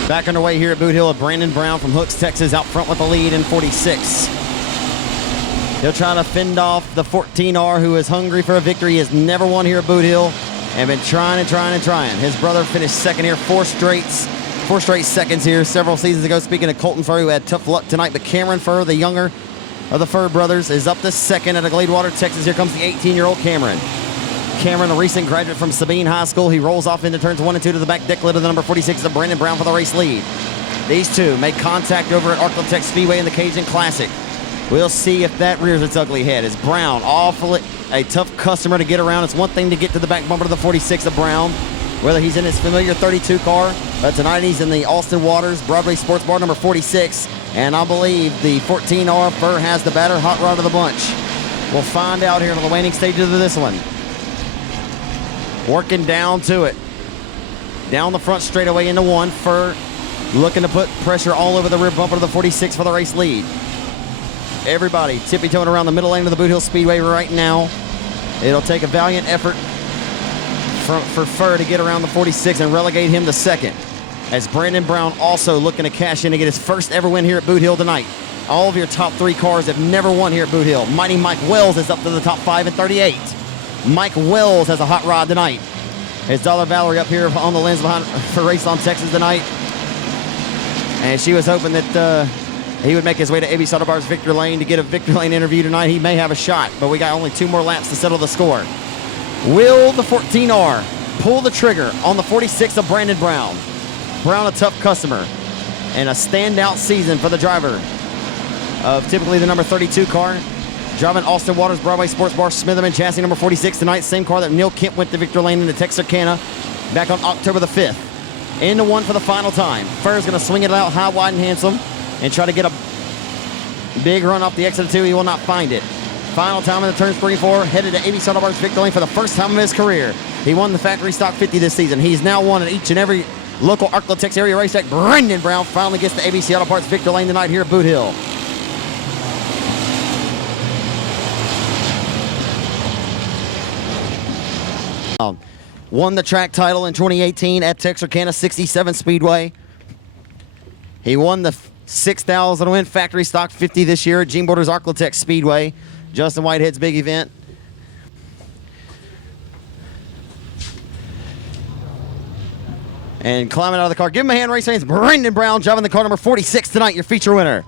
Back underway here at Boothill, Brandon Brown from Hooks, Texas, out front with the lead in 46. He'll try to fend off the 14R, who is hungry for a victory. He has never won here at Boothill and been trying and trying and trying. His brother finished second here, four straight seconds here several seasons ago. Speaking of Colton Furr, who had tough luck tonight, but Cameron Furr, the younger of the Furr brothers, is up to second at Gladewater, Texas. Here comes the 18-year-old Cameron. Cameron, a recent graduate from Sabine High School. He rolls off into turns 1 and 2 to the back deck lid of the number 46 of Brandon Brown for the race lead. These two make contact over at Arklatex Speedway in the Cajun Classic. We'll see if that rears its ugly head. As Brown, awfully a tough customer to get around. It's one thing to get to the back bumper of the 46 of Brown, whether he's in his familiar 32 car, but tonight he's in the Austin Waters Broadway Sports Bar number 46, and I believe the 14R Furr has the better hot rod of the bunch. We'll find out here in the waning stages of this one. Working down to it. Down the front straightaway into one. Furr looking to put pressure all over the rear bumper of the 46 for the race lead. Everybody tippy-toeing around the middle lane of the Boothill Speedway right now. It'll take a valiant effort for Furr to get around the 46 and relegate him to second. As Brandon Brown also looking to cash in to get his first ever win here at Boothill tonight. All of your top 3 cars have never won here at Boothill. Mighty Mike Wells is up to the top 5 at 38. Mike Wells has a hot rod tonight. It's Dollar Valerie up here on the lens behind for Race on Texas tonight. And she was hoping that he would make his way to A.B. Sotobar's Victor Lane to get a Victor Lane interview tonight. He may have a shot, but we got only 2 more laps to settle the score. Will the 14R pull the trigger on the 46 of Brandon Brown? Brown, a tough customer and a standout season for the driver of typically the number 32 car. Driving Austin Waters Broadway Sports Bar Smitherman chassis number 46 tonight. Same car that Neil Kemp went to Victor Lane in the Texarkana back on October the 5th. Into one for the final time. Furr's going to swing it out high, wide, and handsome and try to get a big run off the exit of 2. He will not find it. Final time in the turns 3 and 4. Headed to A.B. Sotobar's Victor Lane for the first time of his career. He won the factory stock 50 this season. He's now won at each and every local Arklatex area racetrack. Brandon Brown finally gets to ABC Auto Parts Victor Lane tonight here at Boothill. Won the track title in 2018 at Texarkana 67 Speedway. He won the 6,000 win factory stock 50 this year at Gene Borders Arklatex Speedway, Justin Whitehead's big event. And climbing out of the car, give him a hand, race fans. Brandon Brown driving the car number 46 tonight, your feature winner.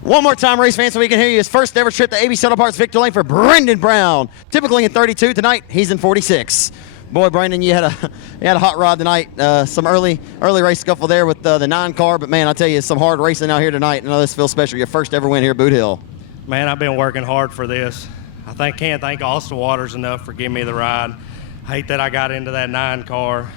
One more time, race fans, so we can hear you. His first ever trip to A.B. Auto Parts Victor Lane for Brandon Brown. Typically in 32 tonight, he's in 46. Boy, Brandon, you had a hot rod tonight. Some early race scuffle there with the 9 car, but man, I tell you, some hard racing out here tonight. I know this feels special. Your first ever win here at Boothill. Man, I've been working hard for this. I can't thank Austin Waters enough for giving me the ride. I hate that I got into that 9 car.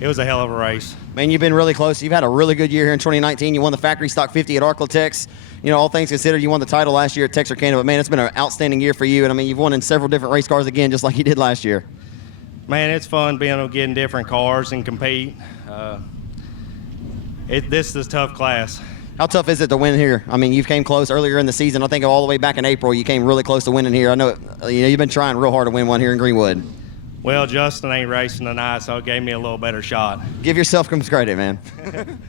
It was a hell of a race. Man, you've been really close. You've had a really good year here in 2019. You won the factory stock 50 at Arklatex. You know, all things considered, you won the title last year at Texarkana. But man, it's been an outstanding year for you. And I mean, you've won in several different race cars again, just like you did last year. Man, it's fun being able to get in different cars and compete. This is a tough class. How tough is it to win here? I mean, you came close earlier in the season. I think all the way back in April, you came really close to winning here. I know, you've been trying real hard to win one here in Greenwood. Well, Justin ain't racing tonight, so it gave me a little better shot. Give yourself some credit, man.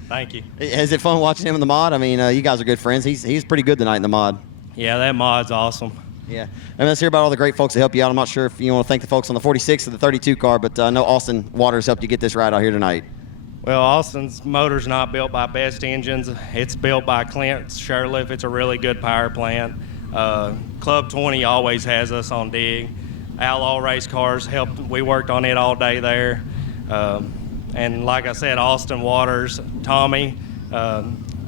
Thank you. Is it fun watching him in the mod? I mean, you guys are good friends. He's pretty good tonight in the mod. Yeah, that mod's awesome. Yeah. And let's hear about all the great folks that help you out. I'm not sure if you want to thank the folks on the 46 or the 32 car, but I know Austin Waters helped you get this ride out here tonight. Well, Austin's motor's not built by Best Engines. It's built by Clint Sherliff. It's a really good power plant. Club 20 always has us on dig. Outlaw race cars helped. We worked on it all day there. And like I said, Austin Waters, Tommy, I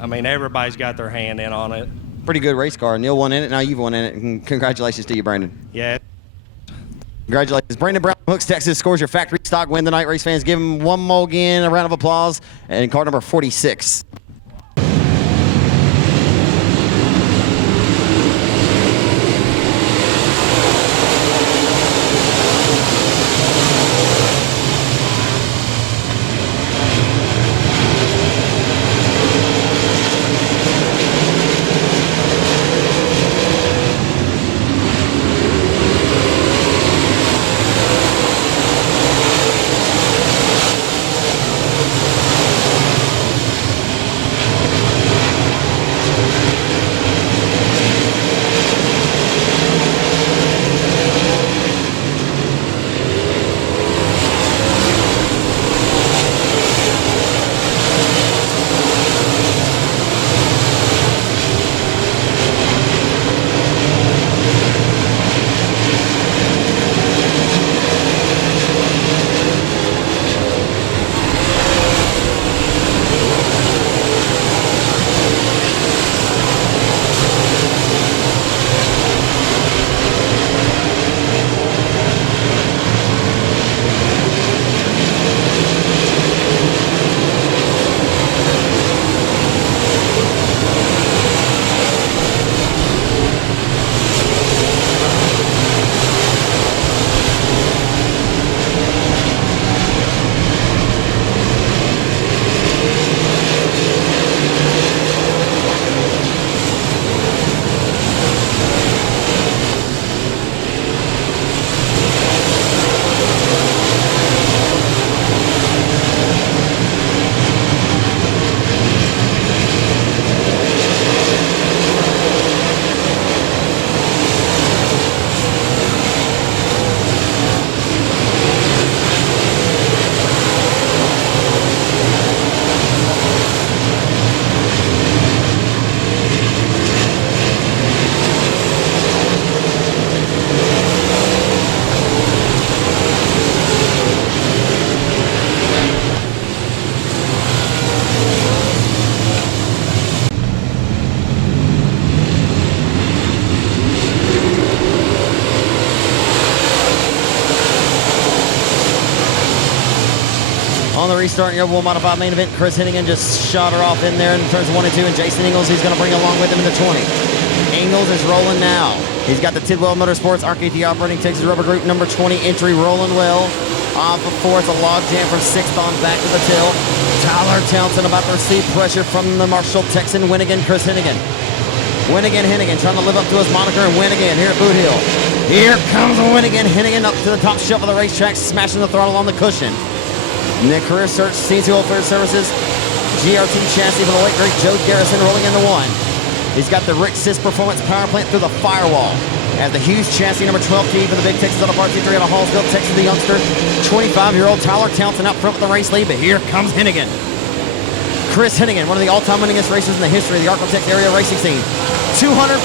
mean, everybody's got their hand in on it. Pretty good race car. Neil won in it. Now you've won in it. And congratulations to you, Brandon. Yeah. Congratulations. Brandon Brown, Hooks, Texas, scores your factory stock win tonight. Race fans, give him one more again, a round of applause. And car number 46. On the restart in your Oval Modified main event, Chris Hennigan just shot her off in there in turns 1 and 2, and Jason Ingles, he's going to bring along with him in the 20. Ingles is rolling now. He's got the Tidwell Motorsports RKT Operating Texas Rubber Group number 20 entry rolling well. Off of 4th, a log jam from 6th on back to the till. Tyler Townsend about to receive pressure from the Marshall Texan Winnigan, Chris Hennigan. Winnigan Hennigan trying to live up to his moniker and win again here at Boothill. Here comes Winnigan Hennigan up to the top shelf of the racetrack, smashing the throttle on the cushion. Nick Career Search, CNC Oilfield Services, GRT chassis for the late great Joe Garrison rolling into 1. He's got the Rick Sis Performance Power Plant through the firewall. As the Hughes chassis number 12T for the Big Texas Auto Parts C3 out of Hallsville, Texas, the youngster, 25-year-old Tyler Townsend out front with the race lead, but here comes Hennigan. Chris Hennigan, one of the all-time winningest racers in the history of the Arco-Tex area racing scene. 200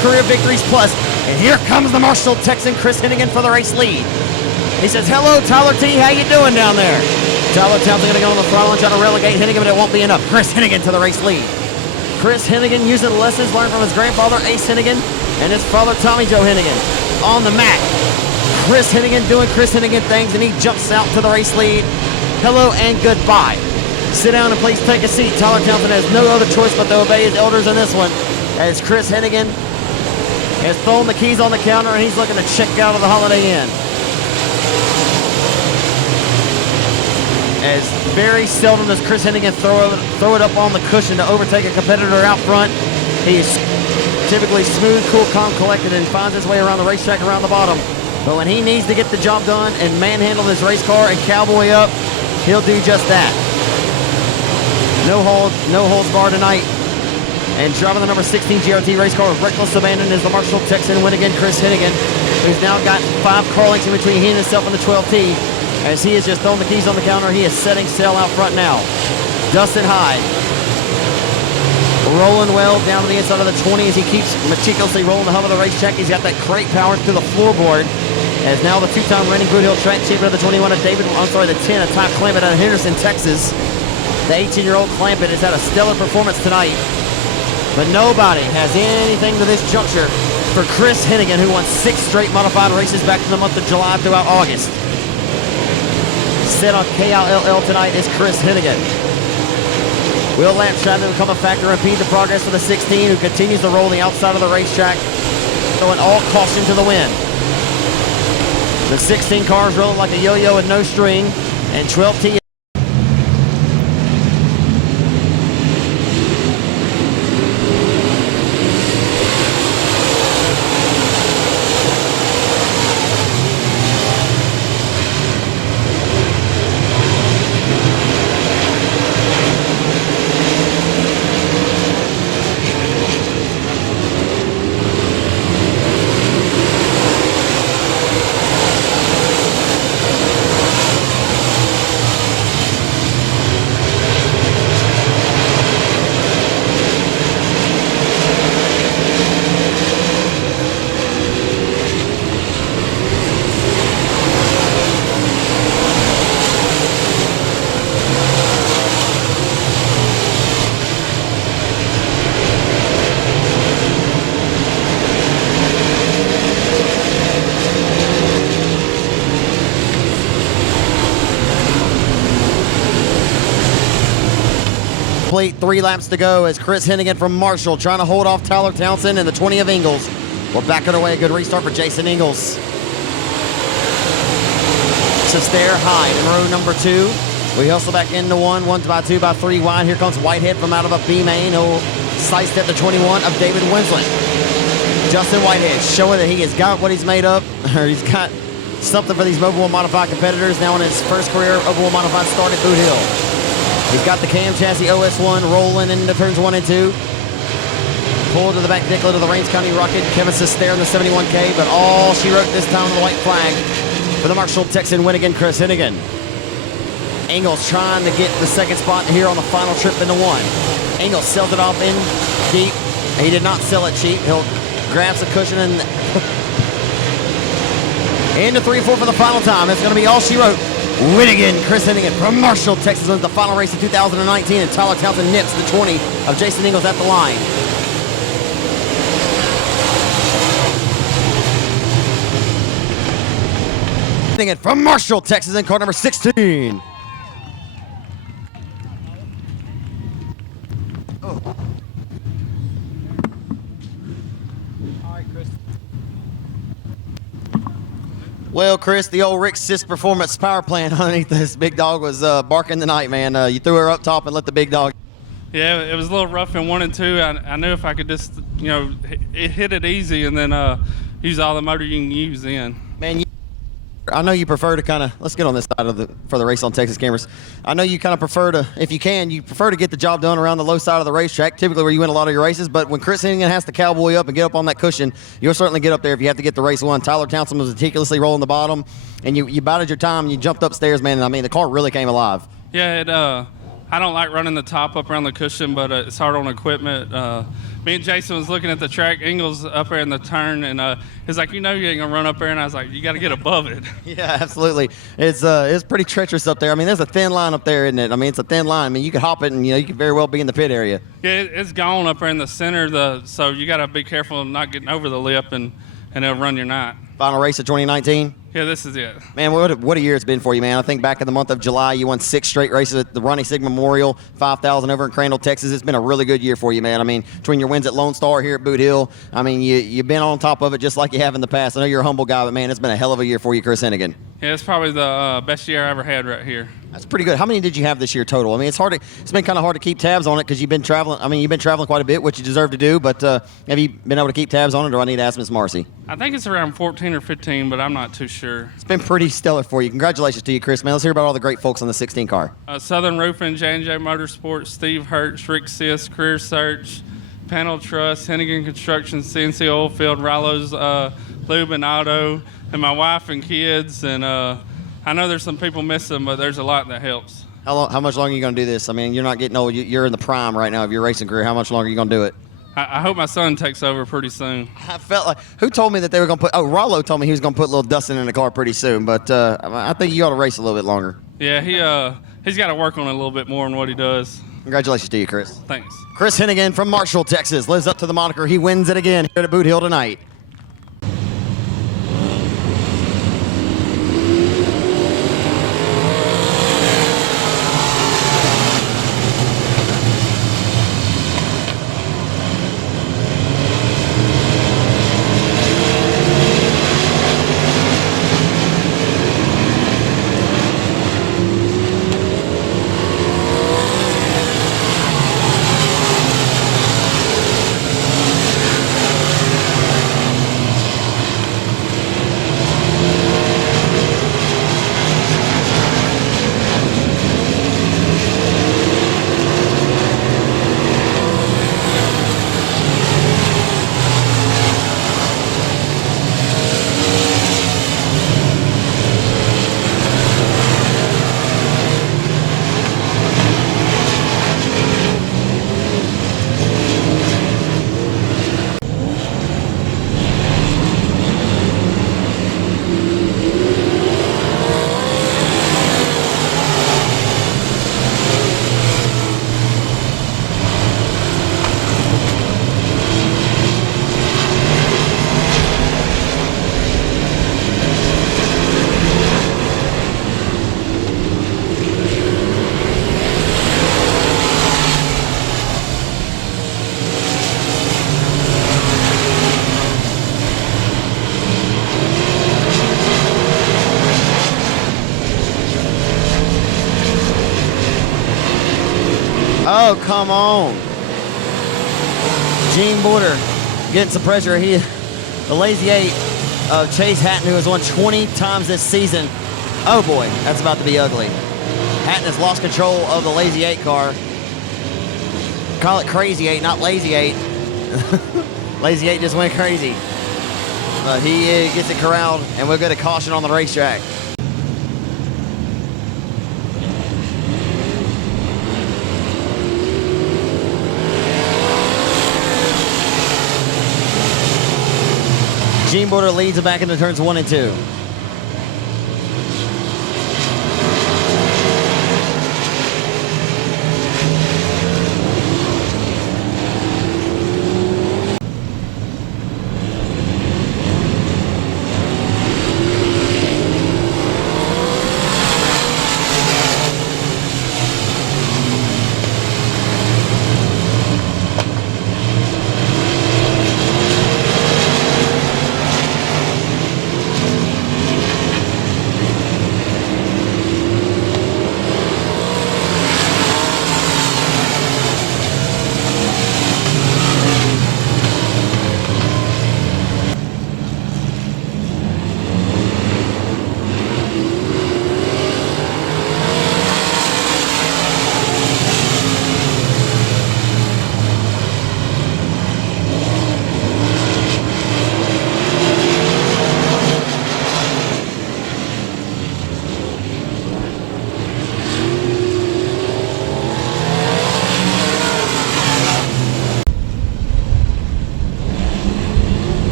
career victories plus, and here comes the Marshall Texan Chris Hennigan for the race lead. He says, hello, Tyler T, how you doing down there? Tyler Townsend gonna go on the throttle and try to relegate Hennigan, but it won't be enough. Chris Hennigan to the race lead. Chris Hennigan using the lessons learned from his grandfather, Ace Hennigan, and his father, Tommy Joe Hennigan. On the mat, Chris Hennigan doing Chris Hennigan things, and he jumps out to the race lead. Hello and goodbye. Sit down and please take a seat. Tyler Townsend has no other choice but to obey his elders in this one, as Chris Hennigan has thrown the keys on the counter and he's looking to check out of the Holiday Inn. As very seldom does Chris Hennigan throw it up on the cushion to overtake a competitor out front. He's typically smooth, cool, calm, collected, and finds his way around the racetrack around the bottom. But when he needs to get the job done and manhandle his race car and cowboy up, he'll do just that. No holds barred tonight. And driving the number 16 GRT race car with reckless abandon is the Marshall Texan Winnigan, Chris Hennigan, who's now got 5 car lengths in between he and himself on the 12T. As he has just thrown the keys on the counter, he is setting sail out front now. Dustin Hyde rolling well down to the inside of the 20 as he keeps meticulously rolling the hub of the racetrack. He's got that crate power to the floorboard. As now the 2-time reigning Boothill track champion of the 21 of the 10 of Ty Clampett out of Henderson, Texas. The 18-year-old Clampett has had a stellar performance tonight. But nobody has anything to this juncture for Chris Hennigan, who won 6 straight modified races back in the month of July throughout August. Set on KILL tonight is Chris Hennigan. Will Lamp trying to become a factor and impede the progress of the 16, who continues to roll the outside of the racetrack, throwing all caution to the wind. The 16 car is rolling like a yo-yo with no string, and 12T complete 3 laps to go as Chris Hennigan from Marshall trying to hold off Tyler Townsend and the 20 of Ingles. We're backing away. A good restart for Jason Ingles. Sestair Hyde in row number 2. We hustle back into 1 by 2 by 3 wide. Here comes Whitehead from out of a B main. He'll sidestep the 21 of David Winslet. Justin Whitehead showing that he has got what he's made up, or he's got something for these Mobile Modified competitors now in his first career Mobile Modified start at Boothill. He's got the cam chassis OS1 rolling into turns 1 and 2. Pulled to the back nickel to the Rains County Rocket. Kevin Sestair in the 71K, but all she wrote this time on the white flag for the Marshall Texan Winnigan, Chris Hennigan. Ingles trying to get the second spot here on the final trip into 1. Ingles sells it off in deep. He did not sell it cheap. He'll grab the cushion and into 3-4 for the final time. That's going to be all she wrote. Winnigan, Chris Hennigan from Marshall, Texas wins the final race of 2019, and Tyler Townsend nips the 20 of Jason Ingles at the line. Hennigan from Marshall, Texas in car number 16. Well, Chris, the old Rick Sis Performance power plant underneath this big dog was barking tonight, man. You threw her up top and let the big dog. Yeah, it was a little rough in 1 and 2. I knew if I could just, hit it easy and then use all the motor you can use in. Man, I know you prefer to kind of, let's get on this side for the race on Texas cameras. I know you kind of prefer to, if you can, you prefer to get the job done around the low side of the racetrack, typically where you win a lot of your races. But when Chris Hennigan has to cowboy up and get up on that cushion, you'll certainly get up there if you have to get the race won. Tyler Townsend was meticulously rolling the bottom, and you bided your time, and you jumped upstairs, man. And I mean, the car really came alive. Yeah, I don't like running the top up around the cushion, but it's hard on equipment. Me and Jason was looking at the track. Ingles up there in the turn, and he's like, you ain't gonna run up there. And I was like, you got to get above it. Yeah, absolutely. It's pretty treacherous up there. I mean, there's a thin line up there, isn't it? I mean, it's a thin line. I mean, you could hop it, and you could very well be in the pit area. Yeah, it's gone up there in the center. So you got to be careful of not getting over the lip, and it'll run your night. Final race of 2019. Yeah, this is it. Man, what a year it's been for you, man. I think back in the month of July, you won 6 straight races at the Ronnie Sigma Memorial, 5,000 over in Crandall, Texas. It's been a really good year for you, man. I mean, between your wins at Lone Star here at Boothill, I mean, you've been on top of it just like you have in the past. I know you're a humble guy, but, man, it's been a hell of a year for you, Chris Hennigan. Yeah, it's probably the best year I ever had right here. That's pretty good. How many did you have this year total? I mean, it's been kind of hard to keep tabs on it because you've been traveling. I mean, you've been traveling quite a bit, which you deserve to do, but have you been able to keep tabs on it, or do I need to ask Miss Marcy? I think it's around 14 or 15, but I'm not too sure. It's been pretty stellar for you. Congratulations to you, Chris, man. Let's hear about all the great folks on the 16 car. Southern Roofing, J&J Motorsports, Steve Hertz, Rick Sis, Career Search, Panel Trust, Hennigan Construction, CNC Oilfield, Rallo's Lube and Auto, and my wife and kids. And I know there's some people missing, but there's a lot that helps. How much longer are you going to do this? I mean, you're not getting old. You're in the prime right now of your racing career. How much longer are you going to do it? I hope my son takes over pretty soon. I felt like, who told me that they were going to Rollo told me he was going to put a little Dustin in the car pretty soon, but I think you ought to race a little bit longer. Yeah, he's got to work on it a little bit more than what he does. Congratulations to you, Chris. Thanks. Chris Hennigan from Marshall, Texas, lives up to the moniker. He wins it again here at Boothill tonight. Oh, come on. Gene Border getting some pressure. The Lazy 8 of Chase Hatton, who has won 20 times this season. Oh boy, that's about to be ugly. Hatton has lost control of the Lazy 8 car. Call it Crazy 8, not Lazy 8. Lazy 8 just went crazy. But he gets it corralled, and we'll get a caution on the racetrack. Gene Border leads it back into turns 1 and 2.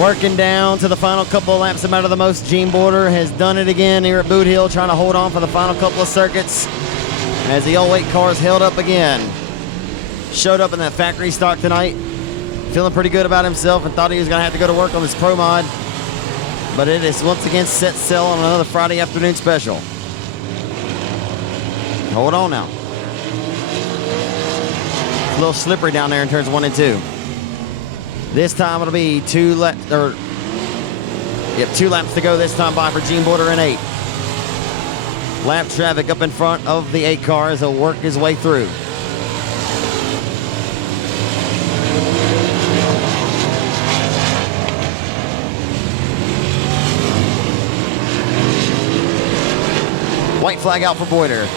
Working down to the final couple of laps that matter the most. Gene Border has done it again here at Boot Hill, trying to hold on for the final couple of circuits as the old weight cars held up again. Showed up in that factory stock tonight, feeling pretty good about himself and thought he was going to have to go to work on his Pro Mod. But it is once again set sail on another Friday afternoon special. Hold on now. A little slippery down there in turns 1 and 2. This time it'll be 2 laps to go this time by for Gene Border in 8. Lap traffic up in front of the 8 car as he'll work his way through. White flag out for Boyder.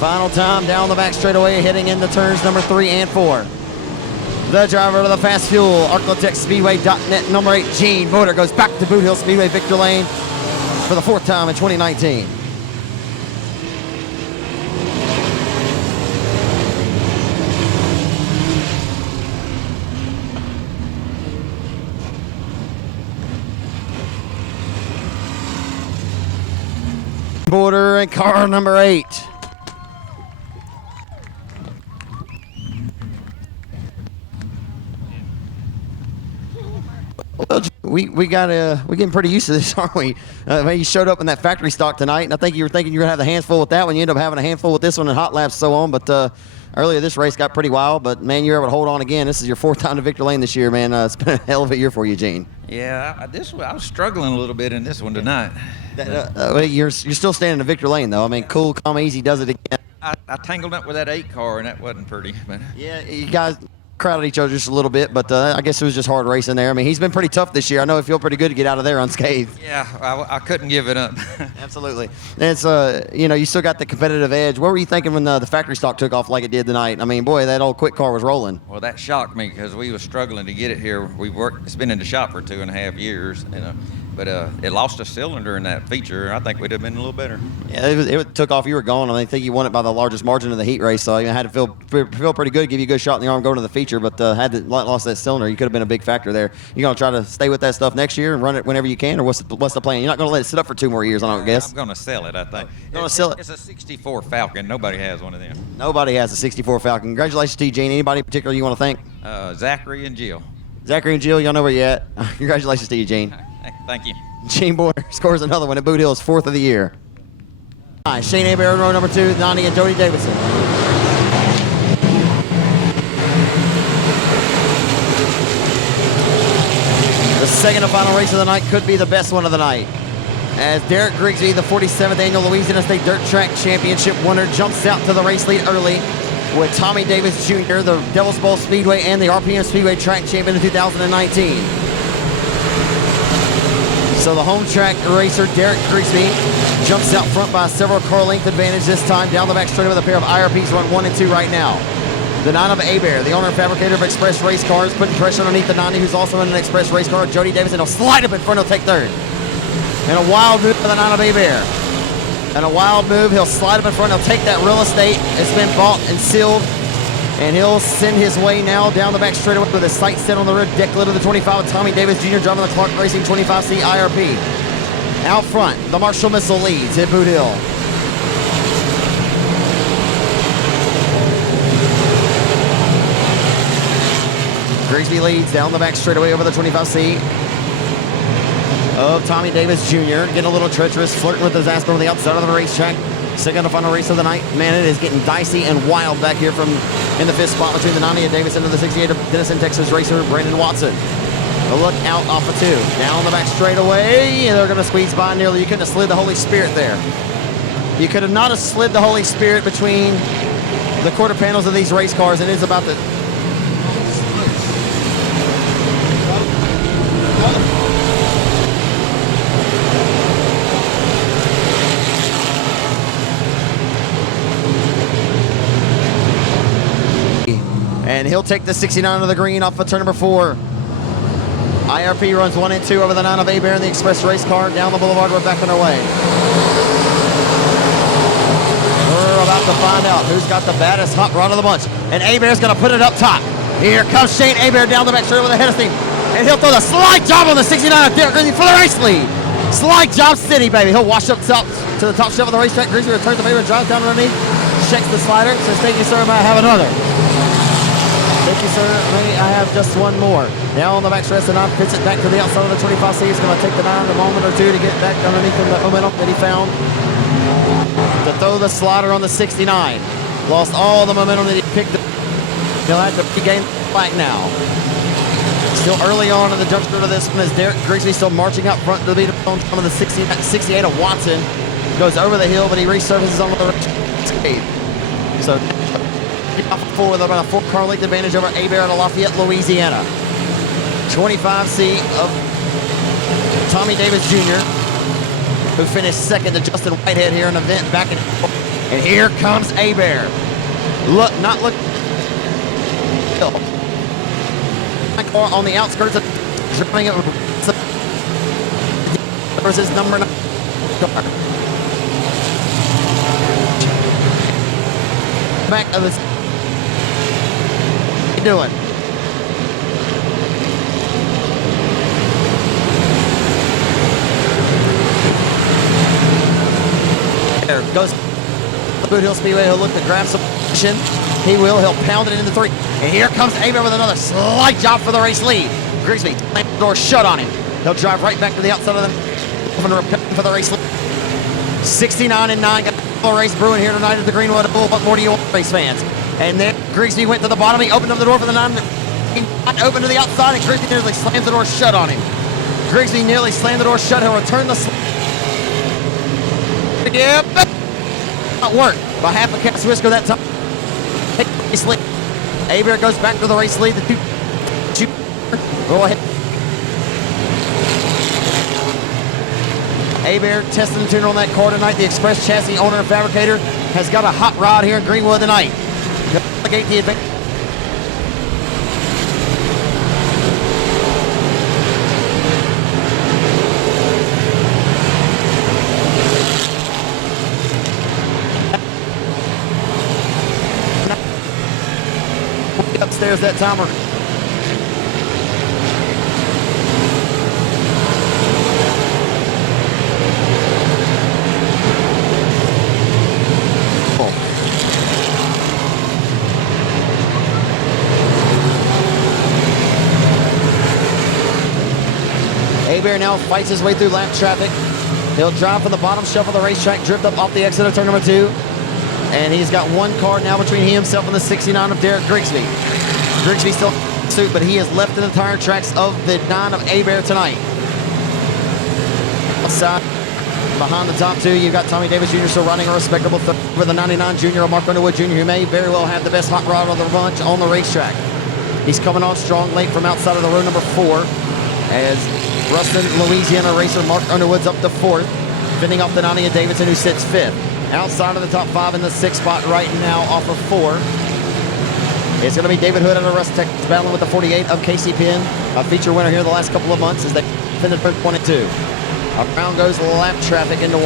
Final time down the back straightaway, heading into turns number 3 and 4. The driver of the Fast Fuel, ArcLaTexSpeedway.net number 8, Gene Border, goes back to Boothill Speedway victory lane for the 4th time in 2019. Border and car number 8. Well, we're getting pretty used to this, aren't we? You showed up in that factory stock tonight, and I think you were thinking you were gonna have a handful with that one. You ended up having a handful with this one in hot laps and so on. But earlier this race got pretty wild. But man, you're able to hold on again. This is your 4th time to victory lane this year, man. It's been a hell of a year for you, Gene. Yeah, I was struggling a little bit in this one tonight. You're still standing in the victory lane though. I mean, cool, calm, easy does it again. I tangled up with that 8 car, and that wasn't pretty. But yeah, you guys crowded each other just a little bit, but I guess it was just hard racing there. I mean, he's been pretty tough this year. I know it feel pretty good to get out of there unscathed. yeah, I couldn't give it up. Absolutely. And it's you still got the competitive edge. What were you thinking when the factory stock took off like it did tonight? I mean, boy, that old quick car was rolling. Well, that shocked me because we were struggling to get it here. It's been in the shop for 2.5 years, but it lost a cylinder in that feature. I think we'd have been a little better. Yeah, it took off. You were gone. I think you won it by the largest margin of the heat race. So you had to feel pretty good, give you a good shot in the arm going to the feature. But had to lost that cylinder, you could have been a big factor there. You gonna try to stay with that stuff next year and run it whenever you can, or what's the plan? You're not gonna let it sit up for 2 more years, I don't guess. I'm gonna sell it. I think. Gonna sell it. It's a '64 Falcon. Nobody has one of them. Nobody has a '64 Falcon. Congratulations to you, Gene. Anybody in particular you want to thank? Zachary and Jill. Zachary and Jill, y'all know where you're at. Congratulations to you, Gene. Thank you. Gene Border scores another one at Boot Hill's 4th of the year. All right, Shane Abear in row number 2, Nani and Jody Davidson. The second and final race of the night could be the best one of the night, as Derek Grigsby, the 47th annual Louisiana State Dirt Track Championship winner, jumps out to the race lead early with Tommy Davis Jr., the Devil's Bowl Speedway and the RPM Speedway track champion in 2019. So the home track racer, Derek Grigsby, jumps out front by a several car length advantage this time. Down the back straight with a pair of IRPs run 1 and 2 right now. The 9 of Abear, the owner and fabricator of Express Race Cars, putting pressure underneath the 90, who's also in an Express Race car. Jody Davidson will slide up in front, he'll take 3rd. And a wild move for the 9 of Abear. And a wild move, he'll slide up in front, he'll take that real estate. It's been bought and sealed. And he'll send his way now down the back straightaway with his sights set on the rear deck lid of the 25 of Tommy Davis Jr. driving the Clark Racing 25C IRP. Out front, the Marshall Missile leads at Boot Hill. Grigsby leads down the back straightaway over the 25C of Tommy Davis Jr. Getting a little treacherous, flirting with his ass on the outside of the racetrack. Second and final race of the night. Man, it is getting dicey and wild back here in the 5th spot between the 90 of Davis and the 68 of Denison, Texas racer Brandon Watson. A look out off of 2. Down the back straightaway. They're going to squeeze by nearly. You couldn't have slid the Holy Spirit there. You could have not have slid the Holy Spirit between the quarter panels of these race cars, and it's about to... And he'll take the 69 of the green off of turn number 4. IRP runs 1 and 2 over the 9 of Abear in the Express Race car. Down the boulevard, we're back on our way. We're about to find out who's got the baddest hot rod of the bunch. And Abear's going to put it up top. Here comes Shane Abear down the back straight with a head of steam. And he'll throw the slide job on the 69 of Derek Grigsby for the race lead. Slide job city, baby. He'll wash up top to the top shelf of the racetrack. Grigsby returns the favor and drives down underneath. Checks the slider. Says, thank you, sir. May I have another? Thank you, sir. May I have just one more? Now on the back stretch, the 9 fits it back to the outside of the 25C. He's going to take the 9 a moment or two to get back underneath the momentum that he found. To throw the slider on the 69. Lost all the momentum that he picked up. He'll have to regain the flag now. Still early on in the juncture of this one as Derek Grigsby still marching up front to beat on top of the 68 of Watson. Goes over the hill, but he resurfaces on the escape. So four with about a 4-car length advantage over Abear out of Lafayette, Louisiana. 25C of Tommy Davis Jr., who finished second to Justin Whitehead here in the event back in. And here comes Abear. Look, not look. On the outskirts of versus number 9 car. Back of this. What are you doing? There goes the Boothill Speedway. He'll look to grab some position. He will. He'll pound it into 3. And here comes Abear with another slight job for the race lead. Grigsby slammed the door shut on him. He'll drive right back to the outside of them for the race lead. 69 and 9. Got a race brewing here tonight at the Greenwood. What more do you want, race fans? And then Grigsby went to the bottom. He opened up the door for the 9. He opened to the outside, and Grigsby nearly slams the door shut on him. Grigsby nearly slammed the door shut. He'll return the Yep. Not work by half a cat's whisker that time. Take the race lead. Abear goes back to the race lead. The two. Go ahead. Abear testing the tuner on that car tonight. The Express Chassis owner and fabricator has got a hot rod here in Greenwood tonight. Delegate the advantage. Upstairs that timer. Abear now fights his way through lap traffic. He'll drive from the bottom shelf of the racetrack, drift up off the exit of turn number 2. And he's got one car now between himself and the 69 of Derek Grigsby. Grigsby still in suit, but he is left in the tire tracks of the 9 of Abear tonight. Outside, behind the top 2, you've got Tommy Davis Jr. still running a respectable third for the 99 Junior of Mark Underwood Jr., who may very well have the best hot rod of the bunch on the racetrack. He's coming on strong late from outside of the row number 4 as Ruston, Louisiana racer Mark Underwood's up to 4th, fending off the 90 of Davidson, who sits 5th. Outside of the top 5 in the 6th spot right now off of 4. It's going to be David Hood out of Russ, Texas, battling with the 48 of Casey Penn, a feature winner here the last couple of months as they finished 1 and 2. Around goes lap traffic into 1.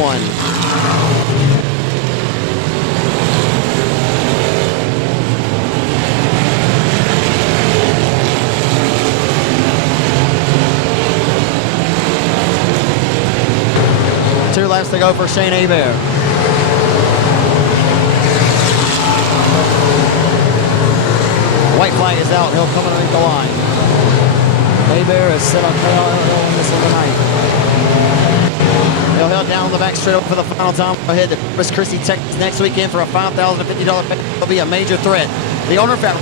Two laps to go for Shane Abear. White flag is out. He'll come underneath the line. Abear is set on on this one tonight. He'll head down the back straight up for the final time. We'll head to Corpus Christi, Texas next weekend for a $5,050 pay. It'll be a major threat. The owner found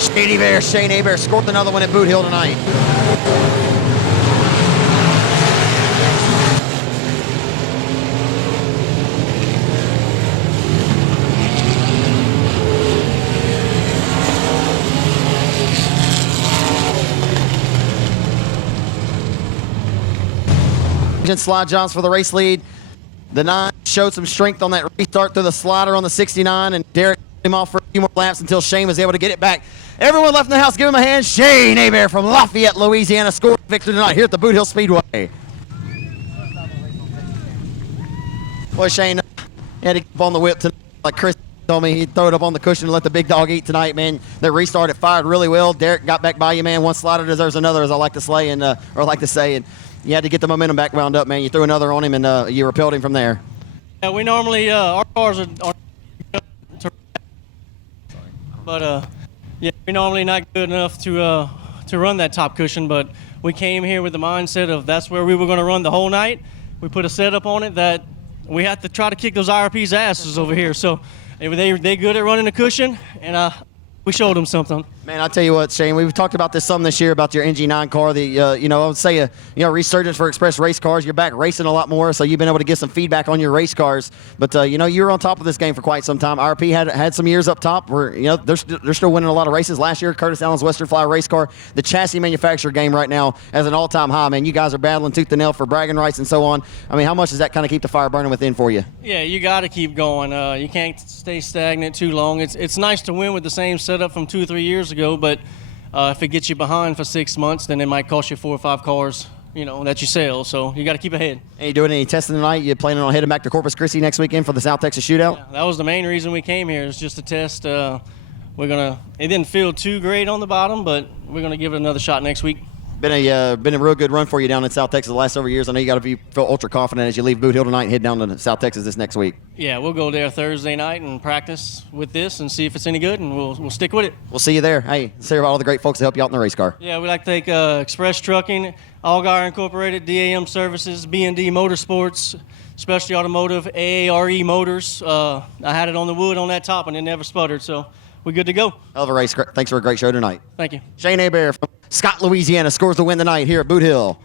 Shane Abear scored another one at Boothill tonight. Slide jobs for the race lead. The 9 showed some strength on that restart through the slider on the 69, and Derek him off for a few more laps until Shane was able to get it back. Everyone left in the house, give him a hand. Shane Abear from Lafayette, Louisiana, scored victory tonight here at the Boothill Speedway. Boy, Shane. He had to keep on the whip tonight, like Chris told me. He'd throw it up on the cushion and let the big dog eat tonight, man. The restart, it fired really well. Derek got back by you, man. One slider deserves another, as I like to say, and you had to get the momentum back wound up, man. You threw another on him, and you repelled him from there. Yeah, we normally our cars are but yeah, we're normally not good enough to run that top cushion. But we came here with the mindset of that's where we were going to run the whole night. We put a setup on it that we had to try to kick those IRP's asses over here. So they good at running the cushion, and we showed them something. Man, I'll tell you what, Shane, we've talked about this some this year about your NG9 car. I would say resurgence for express race cars. You're back racing a lot more, so you've been able to get some feedback on your race cars. But you were on top of this game for quite some time. RP had some years up top where they're still winning a lot of races. Last year, Curtis Allen's Western Flyer race car, the chassis manufacturer game right now as an all-time high. Man, you guys are battling tooth and nail for bragging rights and so on. I mean, how much does that kind of keep the fire burning within for you? Yeah, you got to keep going. You can't stay stagnant too long. It's nice to win with the same setup from 2 or 3 years ago, but if it gets you behind for 6 months, then it might cost you 4 or 5 cars, that you sell. So you got to keep ahead. Are you doing any testing tonight? You planning on heading back to Corpus Christi next weekend for the South Texas Shootout? Yeah, that was the main reason we came here, is just to test. It didn't feel too great on the bottom, but we're gonna give it another shot next week. Been a real good run for you down in South Texas the last several years. I know you got to feel ultra confident as you leave Boothill tonight and head down to South Texas this next week. Yeah, we'll go there Thursday night and practice with this and see if it's any good, and we'll stick with it. We'll see you there. Hey, let's hear about all the great folks that help you out in the race car. Yeah, we like to thank Express Trucking, Allgaier Incorporated, DAM Services, B&D Motorsports, Specialty Automotive, AARE Motors. I had it on the wood on that top, and it never sputtered, so we're good to go. Hell of a race. Thanks for a great show tonight. Thank you. Shane Hebert from Scott, Louisiana, scores the win tonight here at Boothill.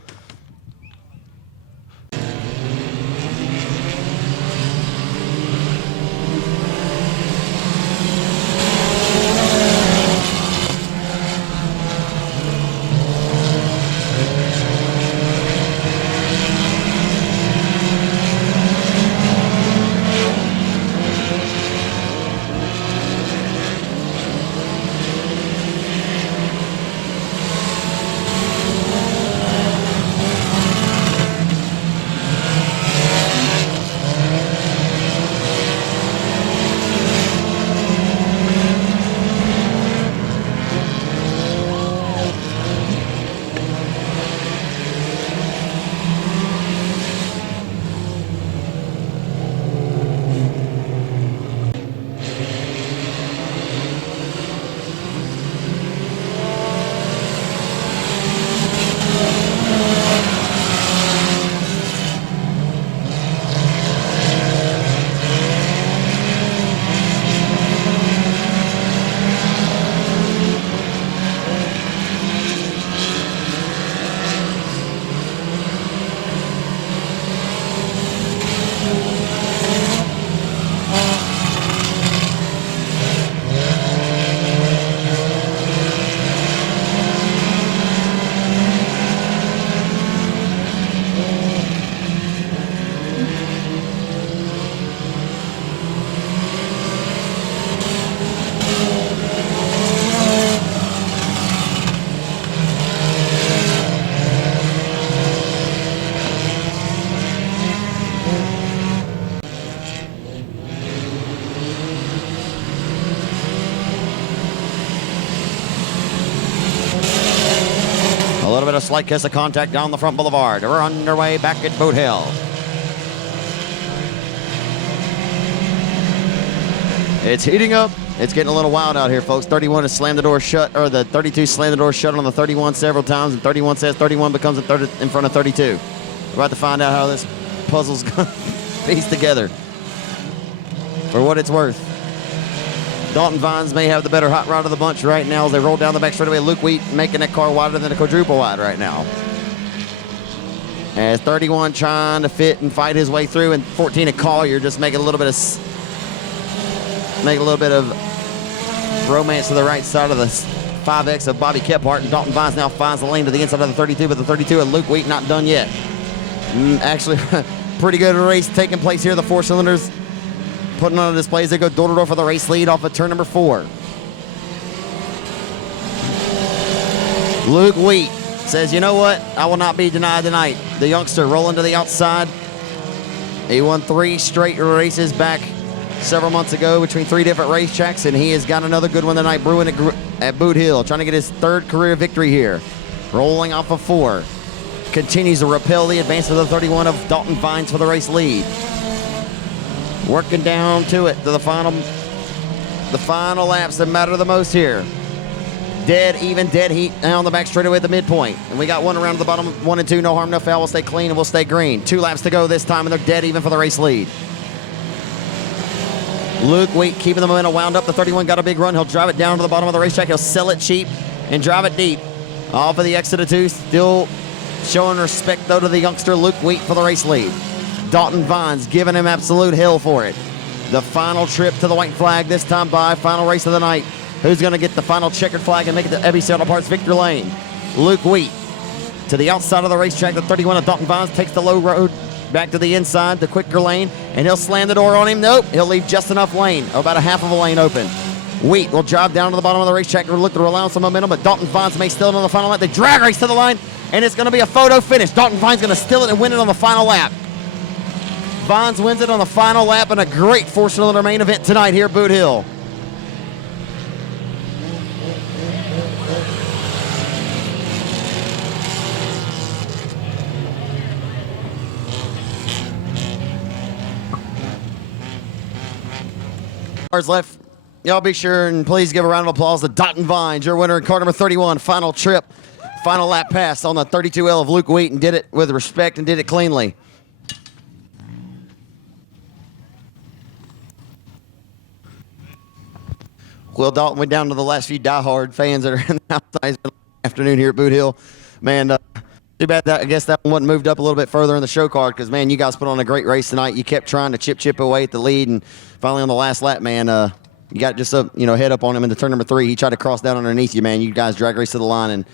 A little bit of slight kiss of contact down the front boulevard. We're underway back at Boothill. It's heating up. It's getting a little wild out here, folks. 31 has slammed the door shut, or the 32 slammed the door shut on the 31 several times, and 31 says 31 becomes in front of 32. We're about to find out how this puzzle's going to piece together. For what it's worth, Dalton Vines may have the better hot rod of the bunch right now as they roll down the back straightaway. Luke Wheat making that car wider than a quadruple wide right now. As 31 trying to fit and fight his way through, and 14 at Collier just making a little bit of romance to the right side of the 5X of Bobby Kephart, and Dalton Vines now finds the lane to the inside of the 32, but the 32 of Luke Wheat not done yet. Actually, pretty good race taking place here. The 4 cylinders putting on a display as they go door to door for the race lead off of turn number 4. Luke Wheat says, you know what? I will not be denied tonight. The youngster rolling to the outside. He won 3 straight races back several months ago between 3 different racetracks, and he has got another good one tonight brewing at Boothill, trying to get his 3rd career victory here. Rolling off of 4. Continues to repel the advance of the 31 of Dalton Vines for the race lead. Working down to it, to the final laps that matter the most here. Dead heat now on the back straightaway at the midpoint. And we got one around to the bottom, 1 and 2, no harm, no foul. We'll stay clean and we'll stay green. 2 laps to go this time, and they're dead even for the race lead. Luke Wheat keeping the momentum wound up. The 31 got a big run. He'll drive it down to the bottom of the racetrack. He'll sell it cheap and drive it deep. Off of the exit of 2, still showing respect, though, to the youngster Luke Wheat for the race lead. Dalton Vines giving him absolute hell for it. The final trip to the white flag this time by final race of the night. Who's going to get the final checkered flag and make it to Ebby Auto Parts Victor Lane? Luke Wheat to the outside of the racetrack. The 31 of Dalton Vines takes the low road back to the inside, the quicker lane, and he'll slam the door on him. Nope, he'll leave just enough lane, about a half of a lane open. Wheat will drive down to the bottom of the racetrack and look to rely on some momentum, but Dalton Vines may steal it on the final lap. They drag race to the line, and it's going to be a photo finish. Dalton Vines going to steal it and win it on the final lap. Vines wins it on the final lap in a great four-cylinder main event tonight here at Boothill. Cars left. Y'all be sure and please give a round of applause to Dalton Vines, your winner in car number 31. Final trip, final lap pass on the 32L of Luke Wheat, and did it with respect and did it cleanly. Will Dalton went down to the last few diehard fans that are in the outside afternoon here at Boothill. Man, too bad that I guess that one wasn't moved up a little bit further in the show card, because, man, you guys put on a great race tonight. You kept trying to chip away at the lead, and finally on the last lap, man, you got just a head up on him into turn number 3. He tried to cross down underneath you, man. You guys drag race to the line, and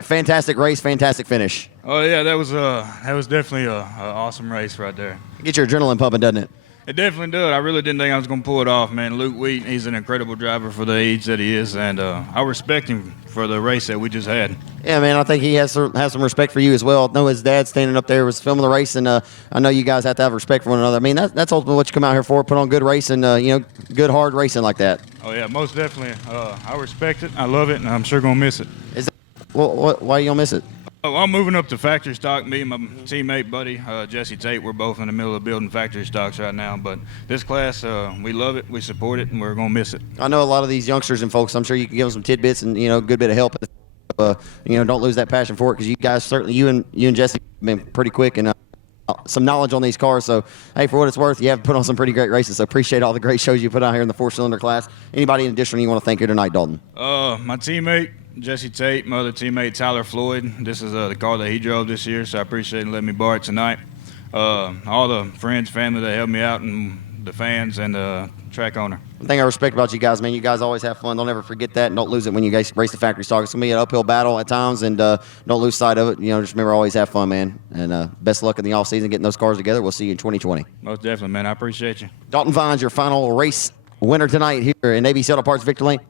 fantastic race, fantastic finish. Oh yeah, that was definitely a awesome race right there. Get your adrenaline pumping, doesn't it? It definitely did. I really didn't think I was going to pull it off, man. Luke Wheat, he's an incredible driver for the age that he is, and I respect him for the race that we just had. Yeah, man, I think he has some respect for you as well. I know his dad standing up there was filming the race, and I know you guys have to have respect for one another. I mean, that's ultimately what you come out here for, put on good race and, good, hard racing like that. Oh, yeah, most definitely. I respect it. I love it, and I'm sure going to miss it. Why you going to miss it? Oh, I'm moving up to factory stock. Me and my teammate, buddy, Jesse Tate, we're both in the middle of building factory stocks right now. But this class, we love it, we support it, and we're going to miss it. I know a lot of these youngsters and folks, I'm sure you can give them some tidbits and, a good bit of help. Don't lose that passion for it, because you guys, certainly you and Jesse, have been pretty quick and some knowledge on these cars. So, hey, for what it's worth, you have put on some pretty great races. So appreciate all the great shows you put out here in the 4-cylinder class. Anybody in addition you want to thank here tonight, Dalton? My teammate, Jesse Tate, my other teammate, Tyler Floyd. This is the car that he drove this year, so I appreciate him letting me borrow it tonight. All the friends, family that helped me out, and the fans, and the track owner. One thing I respect about you guys, man, you guys always have fun. Don't ever forget that, and don't lose it when you guys race the factory stock. It's going to be an uphill battle at times, and don't lose sight of it. Just remember, always have fun, man. And best of luck in the offseason getting those cars together. We'll see you in 2020. Most definitely, man. I appreciate you. Dalton Vines, your final race winner tonight here in ABC Auto Parts Victor Lane.